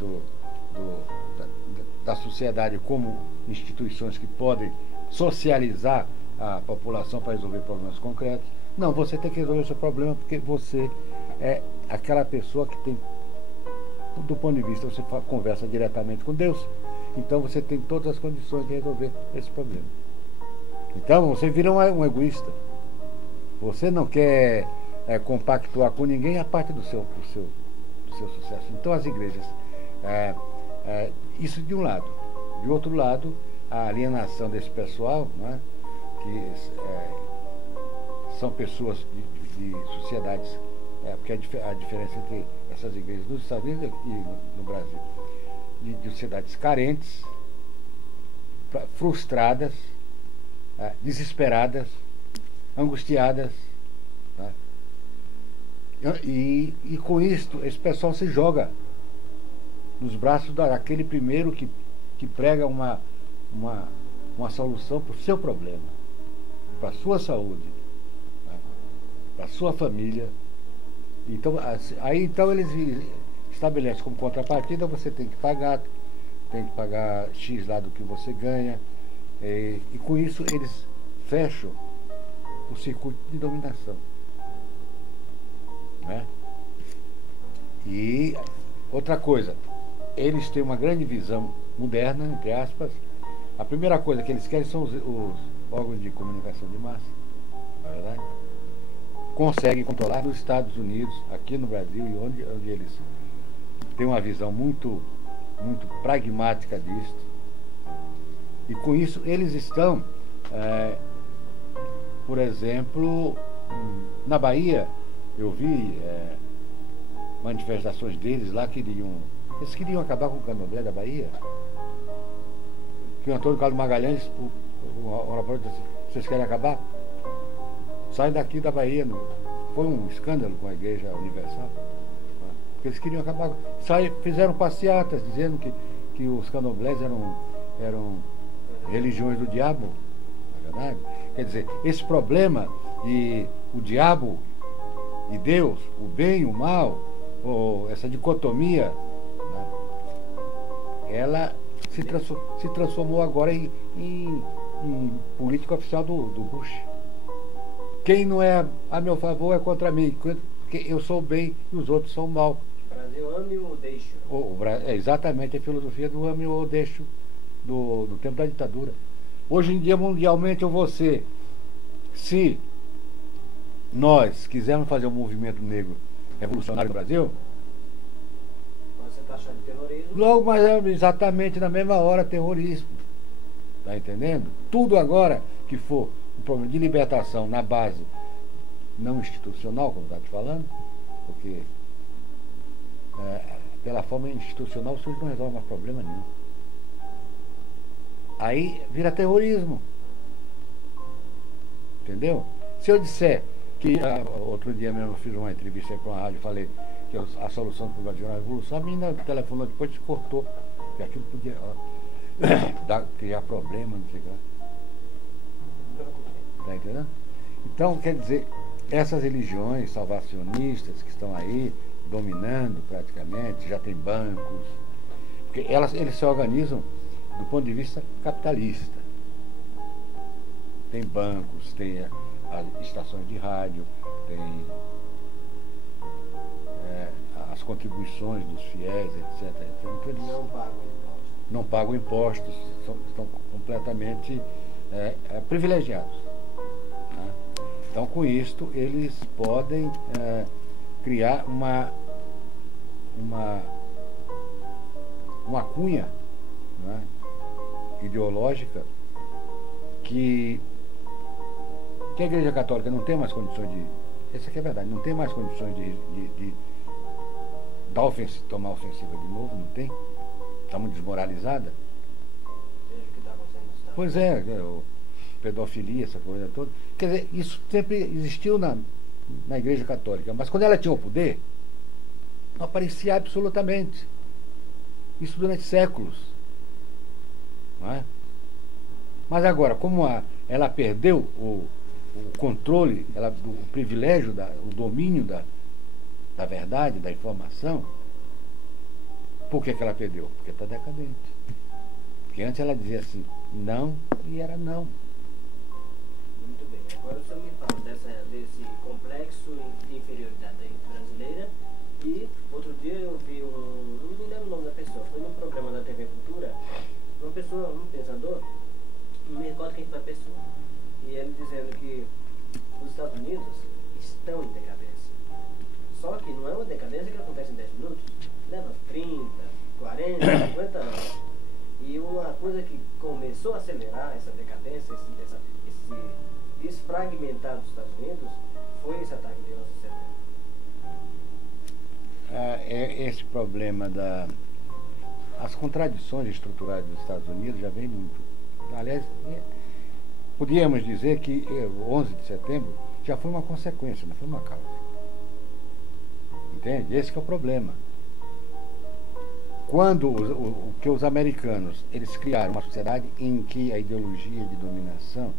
da sociedade como instituições que podem socializar a população para resolver problemas concretos. Não, você tem que resolver o seu problema porque você é aquela pessoa que tem, do ponto de vista, você conversa diretamente com Deus, então você tem todas as condições de resolver esse problema. Então você vira um egoísta. Você não quer compactuar com ninguém a parte do seu sucesso. Então as igrejas, isso de um lado. De outro lado, a alienação desse pessoal, né, que são pessoas de sociedades, porque a diferença entre essas igrejas nos Estados Unidos e no Brasil, de sociedades carentes, frustradas, desesperadas, angustiadas. Tá? E com isto, esse pessoal se joga nos braços daquele primeiro que prega uma solução para o seu problema. para a sua saúde, né? Para a sua família. Então, aí então eles estabelecem como contrapartida, você tem que pagar X lá do que você ganha, e com isso eles fecham o circuito de dominação. Né? E outra coisa, eles têm uma grande visão moderna, entre aspas. A primeira coisa que eles querem são os órgãos de comunicação de massa, na verdade. Conseguem controlar nos Estados Unidos, aqui no Brasil, e onde eles têm uma visão muito pragmática disso. E com isso eles estão, por exemplo, na Bahia, eu vi manifestações deles lá, eles queriam acabar com o candomblé da Bahia. Que o Antônio Carlos Magalhães, disse assim: vocês querem acabar? Saem daqui da Bahia. Foi um escândalo com a Igreja Universal. Porque eles queriam acabar. Fizeram passeatas dizendo que os candomblés eram religiões do diabo. Não é verdade? Quer dizer, esse problema de o diabo e Deus, o bem e o mal, ou essa dicotomia, né, ela se transformou agora em política oficial do Bush. Quem não é a meu favor é contra mim, porque eu sou o bem e os outros são o mal. O Brasil ame ou deixa. Exatamente a filosofia do ame ou deixo do tempo da ditadura. Hoje em dia, mundialmente, se nós quisermos fazer um movimento negro revolucionário no Brasil, você está achando de terrorismo? logo, mas é exatamente na mesma hora terrorismo. Está entendendo? Tudo agora que for um problema de libertação na base não institucional, como está te falando, porque pela forma institucional isso não resolve mais problema nenhum. Aí vira terrorismo. Entendeu? Se eu disser que outro dia mesmo eu fiz uma entrevista para uma rádio, falei que a solução do problema de uma revolução, a menina telefonou depois e cortou, que aquilo podia criar problema, não sei o que. Está entendendo? Então, quer dizer, essas religiões salvacionistas que estão aí dominando praticamente, já tem bancos, porque eles se organizam do ponto de vista capitalista. Tem bancos, tem as estações de rádio, tem as contribuições dos fiéis, etc. Então, eles não pagam impostos, estão completamente privilegiados. Né? Então, com isto, eles podem criar uma cunha, né, ideológica que a Igreja Católica não tem mais condições essa aqui é a verdade, não tem mais condições de tomar ofensiva de novo, não tem. Está muito desmoralizada. Pois é, pedofilia, essa coisa toda. Quer dizer, isso sempre existiu na Igreja Católica, mas quando ela tinha o poder, não aparecia absolutamente. Isso durante séculos. Não é? Mas agora, como ela perdeu o controle, o privilégio, o domínio da verdade, da informação, por que ela perdeu? Porque está decadente. Porque antes ela dizia assim, não, e era não. Muito bem. Agora o senhor me fala desse complexo de inferioridade brasileira. E outro dia eu vi não me lembro o nome da pessoa, foi num programa da TV Cultura, um pensador, não me recordo quem foi a pessoa, e ele dizendo que os Estados Unidos estão em decadência. Só que não é uma decadência que acontece em 10 minutos, leva 30, 40, 50 anos. E uma coisa que começou a acelerar essa decadência, esse desfragmentar dos Estados Unidos, foi esse ataque de 11 de setembro. Esse problema as contradições estruturais dos Estados Unidos já vem muito. Aliás, podíamos dizer que o 11 de setembro já foi uma consequência, não foi uma causa. Entende? Esse que é o problema. Quando que os americanos eles criaram uma sociedade em que a ideologia de dominação,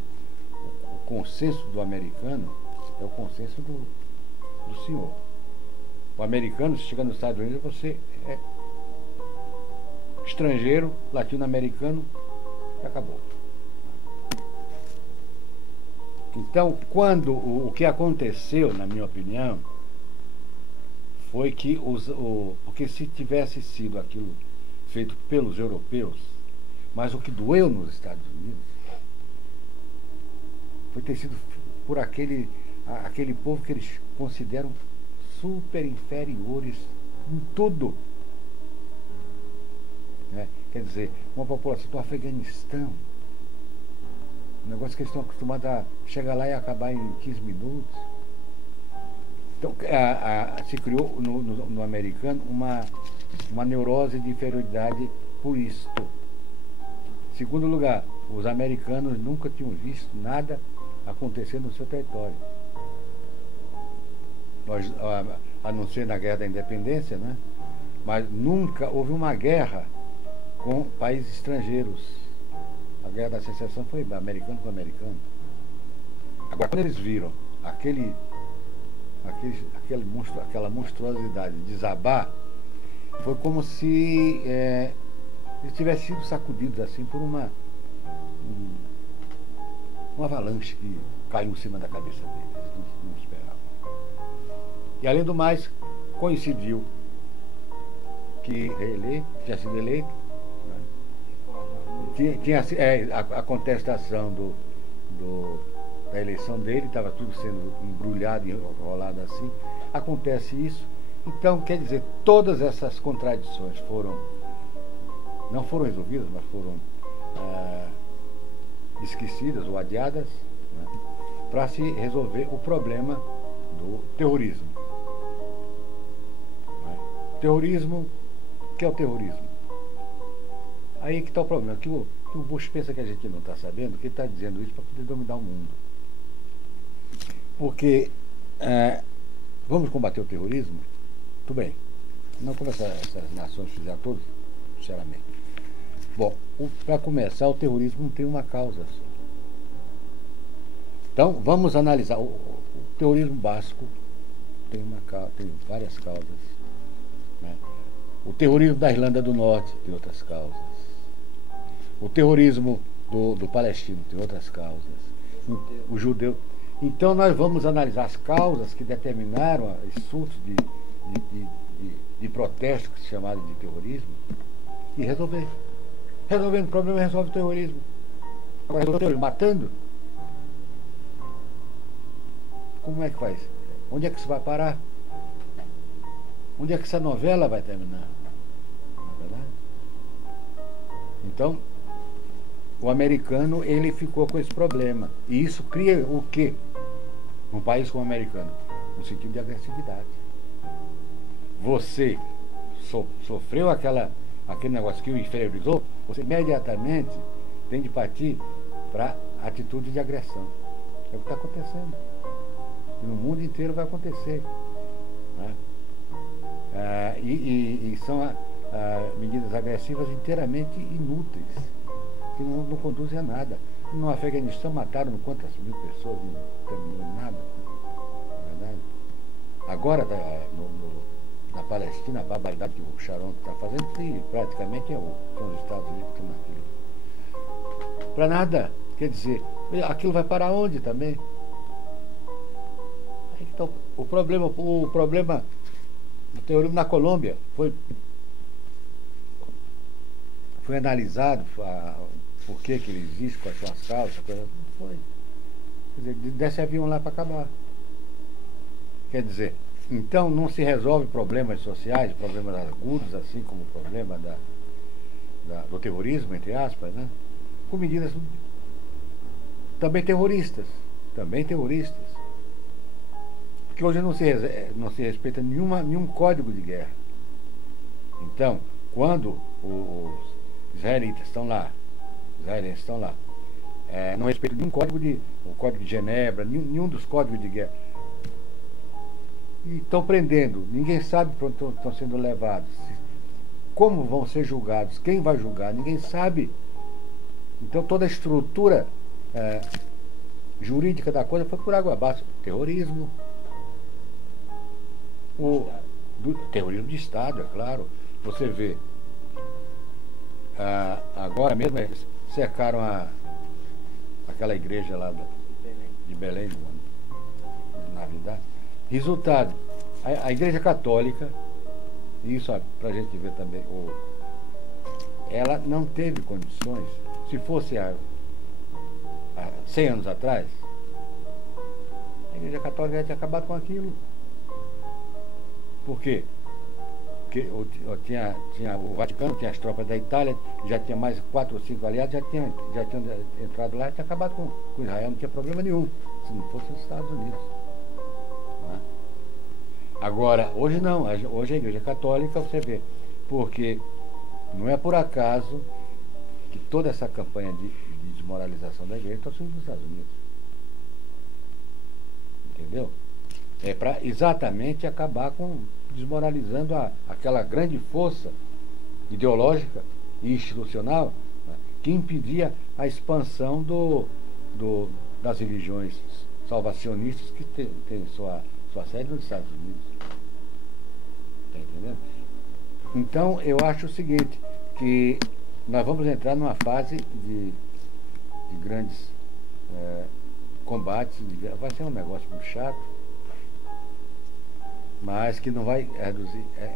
o consenso do americano é o consenso do senhor. O americano, se chegar nos Estados Unidos, você é estrangeiro, latino-americano, acabou. Então, o que aconteceu, na minha opinião, foi que porque se tivesse sido aquilo feito pelos europeus, mas o que doeu nos Estados Unidos foi ter sido por aquele povo que eles consideram super inferiores em tudo. Né? Quer dizer, uma população do Afeganistão, um negócio que eles estão acostumados a chegar lá e acabar em 15 minutos. Então, se criou no americano uma neurose de inferioridade por isto. Segundo lugar, os americanos nunca tinham visto nada acontecer no seu território. A não ser na Guerra da Independência, né? Mas nunca houve uma guerra com países estrangeiros. A Guerra da Secessão foi americano com americano. Agora, quando eles viram aquela monstruosidade desabar, foi como se eles tivessem sido sacudidos assim por uma avalanche que caiu em cima da cabeça deles. Não esperavam. E além do mais, coincidiu que ele tinha sido eleito, né? Tinha a contestação da eleição dele, estava tudo sendo embrulhado, enrolado assim. Acontece isso. Então, quer dizer, todas essas contradições não foram resolvidas, mas foram esquecidas ou adiadas, né, para se resolver o problema do terrorismo. Né? Terrorismo, o que é o terrorismo? Aí que está o problema, que o Bush pensa que a gente não está sabendo, que ele está dizendo isso para poder dominar o mundo. Porque vamos combater o terrorismo? Tudo bem. Não como essas nações fizeram todas, sinceramente. Bom, para começar, o terrorismo não tem uma causa só. Então, vamos analisar. O terrorismo básico tem várias causas. Né? O terrorismo da Irlanda do Norte tem outras causas. O terrorismo do palestino tem outras causas. O judeu. Então, nós vamos analisar as causas que determinaram esse surto de protestos que se chamaram de terrorismo e resolver. Resolvendo o problema, resolve o terrorismo. Agora, resolve o terrorismo matando? Como é que faz? Onde é que isso vai parar? Onde é que essa novela vai terminar? Não é verdade? Então, o americano, ele ficou com esse problema. E isso cria o quê? Num país como o americano? Um sentido de agressividade. Você sofreu aquele negócio que o inferiorizou, você imediatamente tem de partir para atitude de agressão. É o que está acontecendo. E no mundo inteiro vai acontecer. Né? E são medidas agressivas inteiramente inúteis, que não conduzem a nada. No Afeganistão mataram quantas mil pessoas, não terminou em nada. Não é verdade? Agora, na Palestina, a barbaridade que o Sharon está fazendo, que praticamente são os Estados Unidos que estão naquilo. Para nada. Quer dizer, aquilo vai para onde também? Então, o problema do terrorismo na Colômbia foi analisado por que ele existe, quais são as causas, não foi. Quer dizer, desce avião lá para acabar. Quer dizer, então não se resolve problemas sociais, problemas agudos, assim como o problema do terrorismo, entre aspas, né? Com medidas também terroristas. Porque hoje não se respeita nenhum código de guerra. Então, quando os israelenses estão lá, não respeitam nenhum o Código de Genebra, nenhum dos códigos de guerra. E estão prendendo, ninguém sabe para onde estão sendo levados. Como vão ser julgados, quem vai julgar, ninguém sabe. Então toda a estrutura jurídica da coisa foi por água abaixo. Terrorismo. Do terrorismo de Estado, é claro. Você vê, agora mesmo cercaram aquela igreja lá de Belém, na verdade. Resultado, a Igreja Católica, isso para a gente ver também, ela não teve condições, se fosse há 100 anos atrás, a Igreja Católica já tinha acabado com aquilo. Por quê? Porque o Vaticano tinha as tropas da Itália, já tinha mais 4 ou 5 aliados, já tinham entrado lá e tinha acabado com Israel, não tinha problema nenhum, se não fosse os Estados Unidos. Né? Agora, hoje não, hoje a Igreja Católica, você vê, porque não é por acaso que toda essa campanha de desmoralização da Igreja está sendo nos Estados Unidos. Entendeu? É para exatamente acabar desmoralizando aquela grande força ideológica e institucional, né, que impedia a expansão das religiões salvacionistas que tem sua sede nos Estados Unidos. Está entendendo? Então, eu acho o seguinte, que nós vamos entrar numa fase de grandes combates, vai ser um negócio muito chato, mas que não vai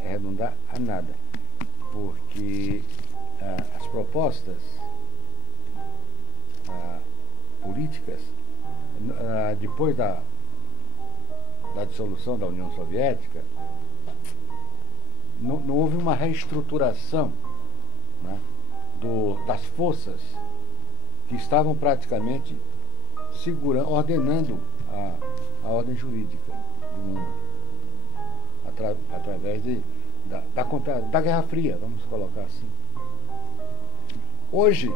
redundar a nada, porque as propostas políticas, depois da dissolução da União Soviética, não houve uma reestruturação, né, das forças que estavam praticamente ordenando a ordem jurídica do mundo. Através da Guerra Fria, vamos colocar assim. Hoje,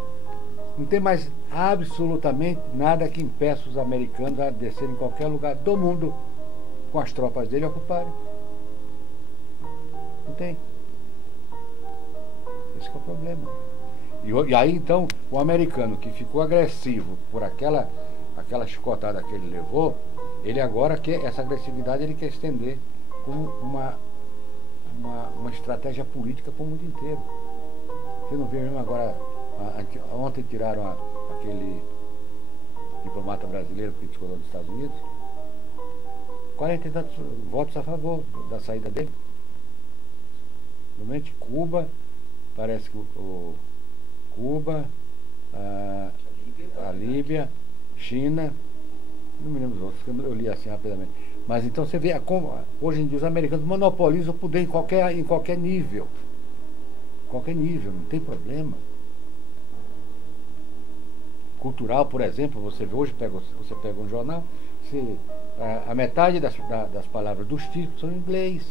não tem mais absolutamente nada que impeça os americanos a descerem em qualquer lugar do mundo com as tropas dele ocuparem. Não tem. Esse que é o problema. E aí, então, o americano que ficou agressivo por aquela chicotada que ele levou, ele agora quer, essa agressividade ele quer estender como uma estratégia política para o mundo inteiro. Você não vê mesmo agora, ontem tiraram aquele diplomata brasileiro que discordou dos Estados Unidos, 40 e tantos votos a favor da saída dele. Realmente Cuba, parece que Cuba, a Líbia, China, não me lembro os outros, eu li assim rapidamente. Mas então você vê hoje em dia os americanos monopolizam o poder em qualquer nível. Qualquer nível, não tem problema. Cultural, por exemplo, você vê hoje, você pega um jornal, a metade das palavras dos títulos são em inglês.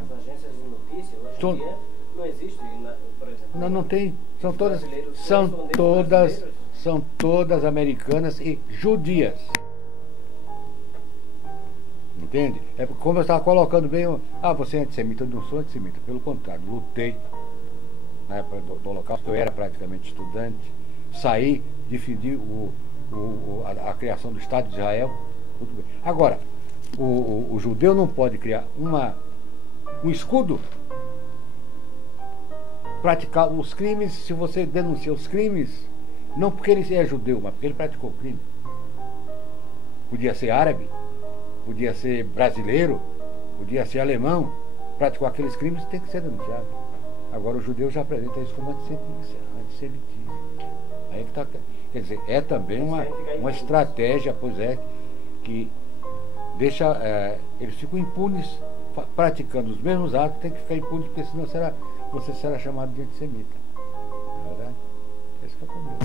As agências de notícia, hoje em dia, não existem, por exemplo. Não tem. São todas americanas e judias. Entende? É como eu estava colocando bem, você é antissemita. Eu não sou antissemita, pelo contrário, lutei na época do Holocausto, eu era praticamente estudante, saí, defendi a criação do Estado de Israel, tudo bem. Agora, o judeu não pode criar um escudo, praticar os crimes, se você denuncia os crimes, não porque ele é judeu, mas porque ele praticou crime. Podia ser árabe, podia ser brasileiro, podia ser alemão, praticou aqueles crimes, tem que ser denunciado. Agora o judeu já apresenta isso como antissemitismo. Aí que tá, quer dizer, é também uma estratégia, pois é, que deixa, eles ficam impunes, praticando os mesmos atos, tem que ficar impunes, porque senão você será chamado de antissemita. Não é verdade? Esse que é o problema.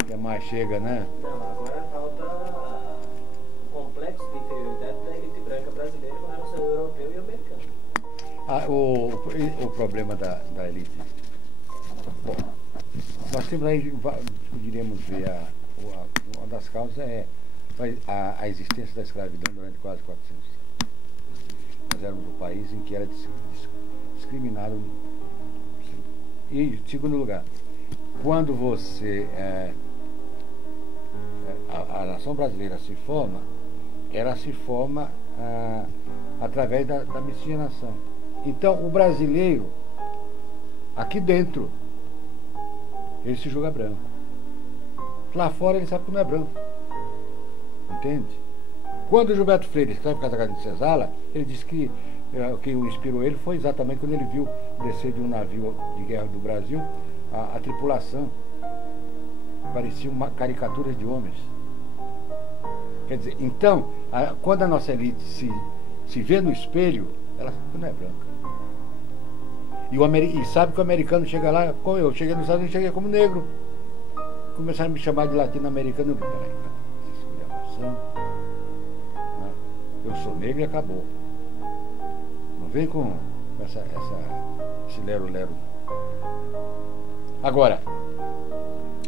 O que mais chega, né? Não, agora falta o complexo de inferioridade da elite branca brasileira com relação ao europeu e americano. O problema da elite. Bom, nós temos aí, poderíamos ver, uma das causas é a existência da escravidão durante quase 400 anos. Nós éramos um país em que era discriminado. E, em segundo lugar, quando você a nação brasileira se forma, ela se forma através da miscigenação. Então, o brasileiro, aqui dentro, ele se julga branco. Lá fora, ele sabe que não é branco. Entende? Quando o Gilberto Freire escreve Casaca de Senzala, ele disse que o que inspirou ele foi exatamente quando ele viu descer de um navio de guerra do Brasil a tripulação. Parecia uma caricatura de homens. Quer dizer, então, quando a nossa elite se vê no espelho, ela sabe que não é branca. E sabe que o americano chega lá, como eu cheguei nos Estados Unidos, cheguei como negro. Começaram a me chamar de latino-americano. Peraí, essa escolha, né? Eu sou negro e acabou. Não vem com esse lero-lero. Agora,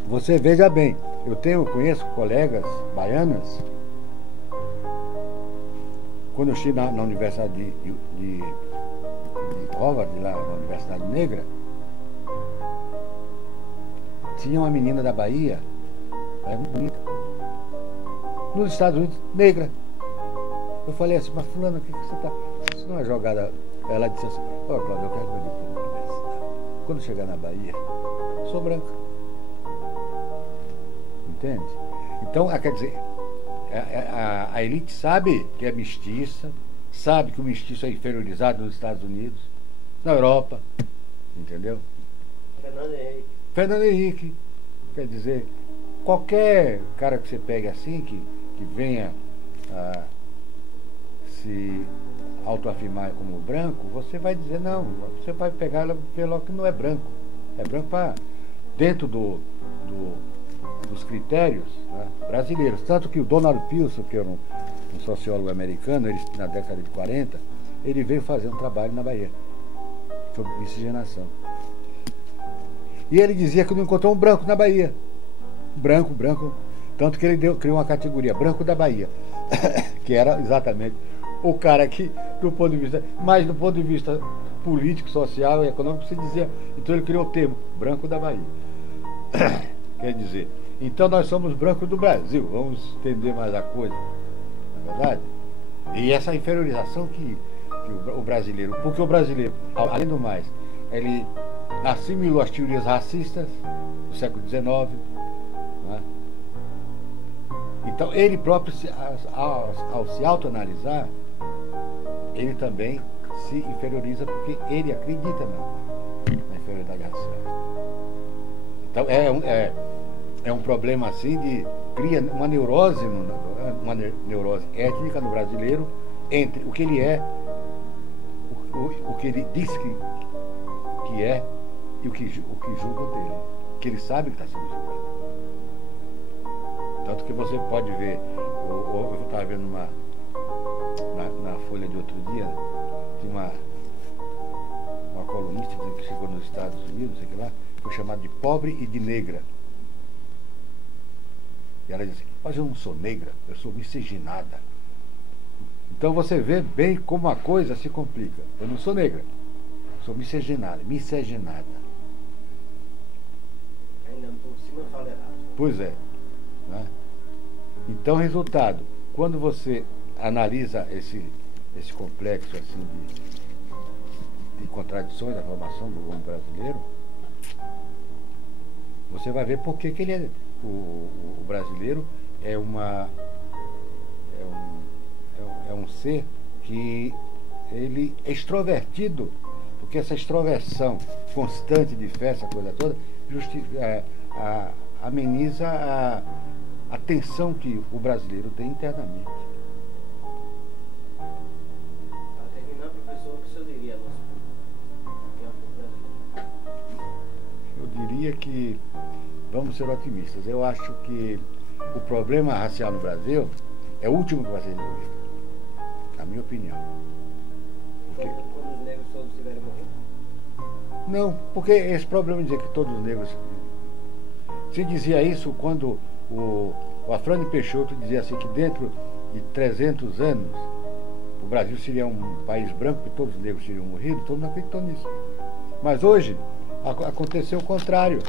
você veja bem, eu conheço colegas baianas. Quando eu estive na Universidade de Harvard, lá na Universidade Negra, tinha uma menina da Bahia, ela é muito bonita, nos Estados Unidos, negra. Eu falei assim, mas fulano, o que você está... Isso não é jogada... Ela disse assim, Cláudio, eu quero que eu diga para a universidade. Quando chegar na Bahia, sou branca. Entende? Então, quer dizer, a elite sabe que é mestiça, sabe que o mestiço é inferiorizado nos Estados Unidos, na Europa, entendeu? Fernando Henrique. Quer dizer, qualquer cara que você pegue assim, que venha se autoafirmar como branco, você vai dizer não, você vai pegar ela pelo que não é branco. É branco para dentro dos critérios, né, brasileiros. Tanto que o Donald Pilson, que era um sociólogo americano, ele, na década de 40, ele veio fazer um trabalho na Bahia sobre miscigenação. E ele dizia que não encontrou um branco na Bahia. Branco. Tanto que ele criou uma categoria, branco da Bahia, que era exatamente o cara que, do ponto de vista, mas do ponto de vista político, social e econômico, se dizia. Então ele criou o termo, branco da Bahia. Quer dizer, então nós somos brancos do Brasil, vamos entender mais a coisa, não é verdade? E essa inferiorização que o brasileiro, porque o brasileiro, além do mais, ele assimilou as teorias racistas do século XIX, né? Então ele próprio, ao se autoanalisar, ele também se inferioriza porque ele acredita na inferioridade racial. Então é um problema assim cria uma neurose étnica no brasileiro entre o que ele é, o que ele diz que é e o que julgam dele, que ele sabe que está sendo julgado. Tanto que você pode ver, eu estava vendo na Folha de outro dia, tinha uma colunista que chegou nos Estados Unidos, sei lá, foi chamada de pobre e de negra. E ela disse, mas eu não sou negra, eu sou miscigenada. Então você vê bem como a coisa se complica. Eu não sou negra, sou miscigenada. Ainda por cima fala errado. Pois é. Né? Então, resultado, quando você analisa esse complexo assim de contradições da formação do homem brasileiro, você vai ver por que ele é. O brasileiro é um ser que ele é extrovertido, porque essa extroversão constante de festa, coisa toda, ameniza a tensão que o brasileiro tem internamente. Para terminar, professor, o que o senhor diria ao nosso público? Eu diria que vamos ser otimistas. Eu acho que o problema racial no Brasil é o último que vai ser resolvido, na minha opinião. Quando os negros todos tiverem morrido? Não, porque esse problema de dizer que todos os negros... Se dizia isso quando o Afrânio Peixoto dizia assim que dentro de 300 anos o Brasil seria um país branco, que todos os negros teriam morrido, todo mundo acreditou nisso. Mas hoje aconteceu o contrário.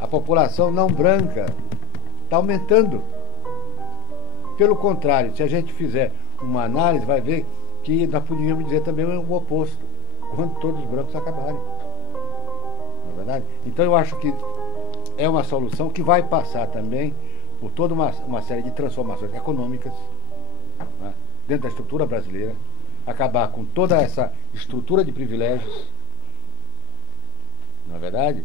a população não branca está aumentando. Pelo contrário, se a gente fizer uma análise, vai ver que nós podíamos dizer também o oposto, quando todos os brancos acabarem. Não é verdade? Então eu acho que é uma solução que vai passar também por toda uma série de transformações econômicas, né, dentro da estrutura brasileira, acabar com toda essa estrutura de privilégios, não é verdade?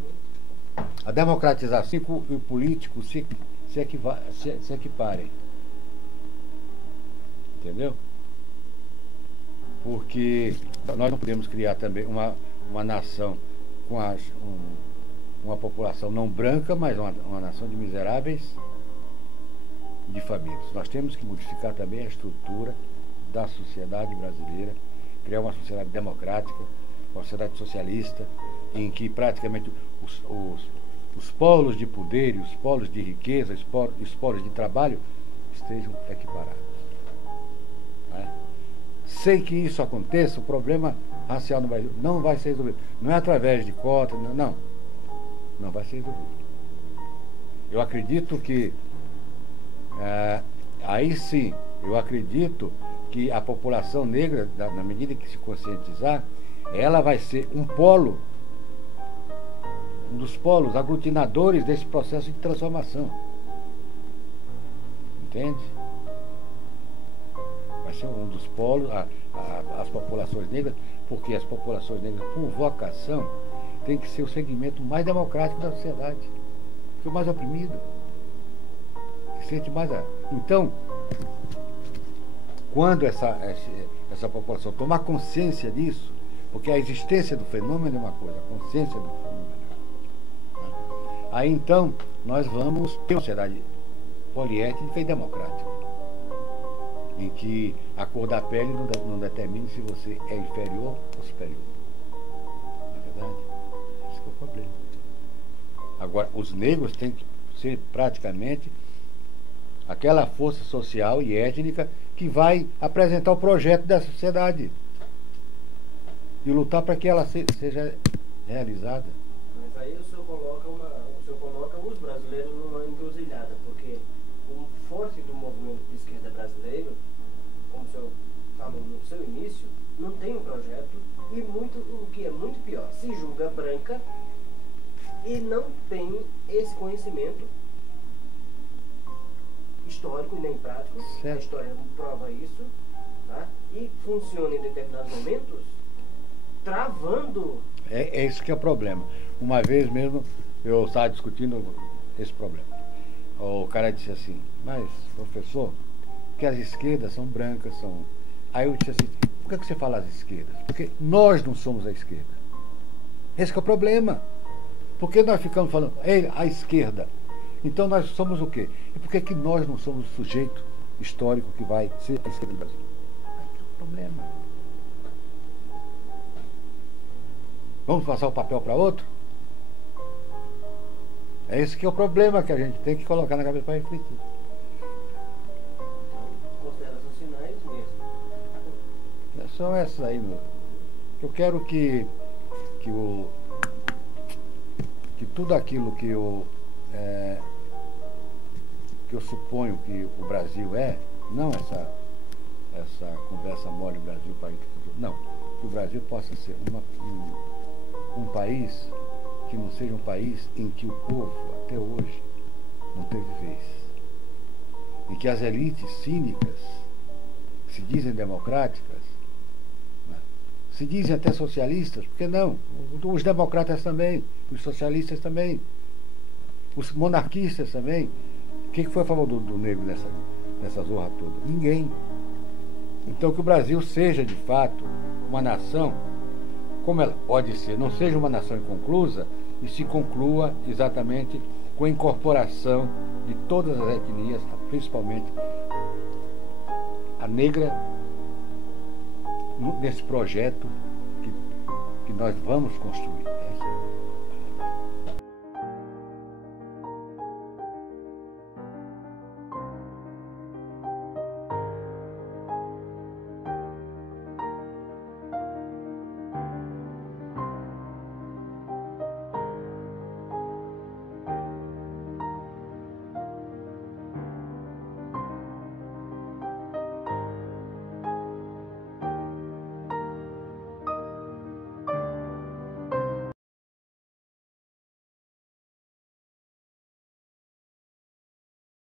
A democratização e o político se equiparem. Entendeu? Porque nós não podemos criar também uma nação com uma população não branca, mas uma nação de miseráveis, de famintos. Nós temos que modificar também a estrutura da sociedade brasileira, criar uma sociedade democrática, uma sociedade socialista, em que praticamente os polos de poder e os polos de riqueza, os polos de trabalho estejam equiparados. Né? Sem que isso aconteça, o problema racial não vai ser resolvido. Não é através de cotas, não vai ser resolvido. Eu acredito que, aí sim, eu acredito que a população negra, na medida que se conscientizar, ela vai ser um dos polos aglutinadores desse processo de transformação. Entende? Vai ser um dos polos, as populações negras, porque as populações negras, por vocação, tem que ser o segmento mais democrático da sociedade, que é o mais oprimido, que sente mais Então, quando essa população tomar consciência disso, porque a existência do fenômeno é uma coisa, a consciência do fenômeno é outra. Aí então nós vamos ter uma sociedade poliétnica e democrática, em que a cor da pele não determina se você é inferior ou superior. Não é verdade? Esse é o problema. Agora, os negros têm que ser praticamente aquela força social e étnica que vai apresentar o projeto da sociedade e lutar para que ela seja realizada. Mas aí o senhor coloca os brasileiros numa encruzilhada, porque o forte do movimento de esquerda brasileiro, como o senhor falou no seu início, não tem um projeto e o que é muito pior, se julga branca e não tem esse conhecimento histórico e nem prático. Certo. A história prova isso, tá? E funciona em determinados momentos travando. É isso que é o problema. Uma vez mesmo eu estava discutindo esse problema. O cara disse assim, mas professor, que as esquerdas são brancas, são... Aí eu disse assim, por que você fala as esquerdas? Porque nós não somos a esquerda. Esse que é o problema. Por que nós ficamos falando, a esquerda? Então nós somos o quê? E por que nós não somos o sujeito histórico que vai ser a esquerda do Brasil? Esse é o problema. Vamos passar o papel para outro? É esse que é o problema que a gente tem que colocar na cabeça para refletir. Considerações finais mesmo. São essas aí. Eu quero que tudo aquilo que eu suponho que o Brasil é, não essa conversa mole, o Brasil, país do futuro, não. Que o Brasil possa ser um país que não seja um país em que o povo, até hoje, não teve vez. Em que as elites cínicas, que se dizem democráticas, né, se dizem até socialistas, por que não? Os democratas também, os socialistas também, os monarquistas também. Quem foi a favor do negro nessa zorra toda? Ninguém. Então que o Brasil seja, de fato, uma nação, como ela pode ser, não seja uma nação inconclusa, e se conclua exatamente com a incorporação de todas as etnias, principalmente a negra, nesse projeto que nós vamos construir.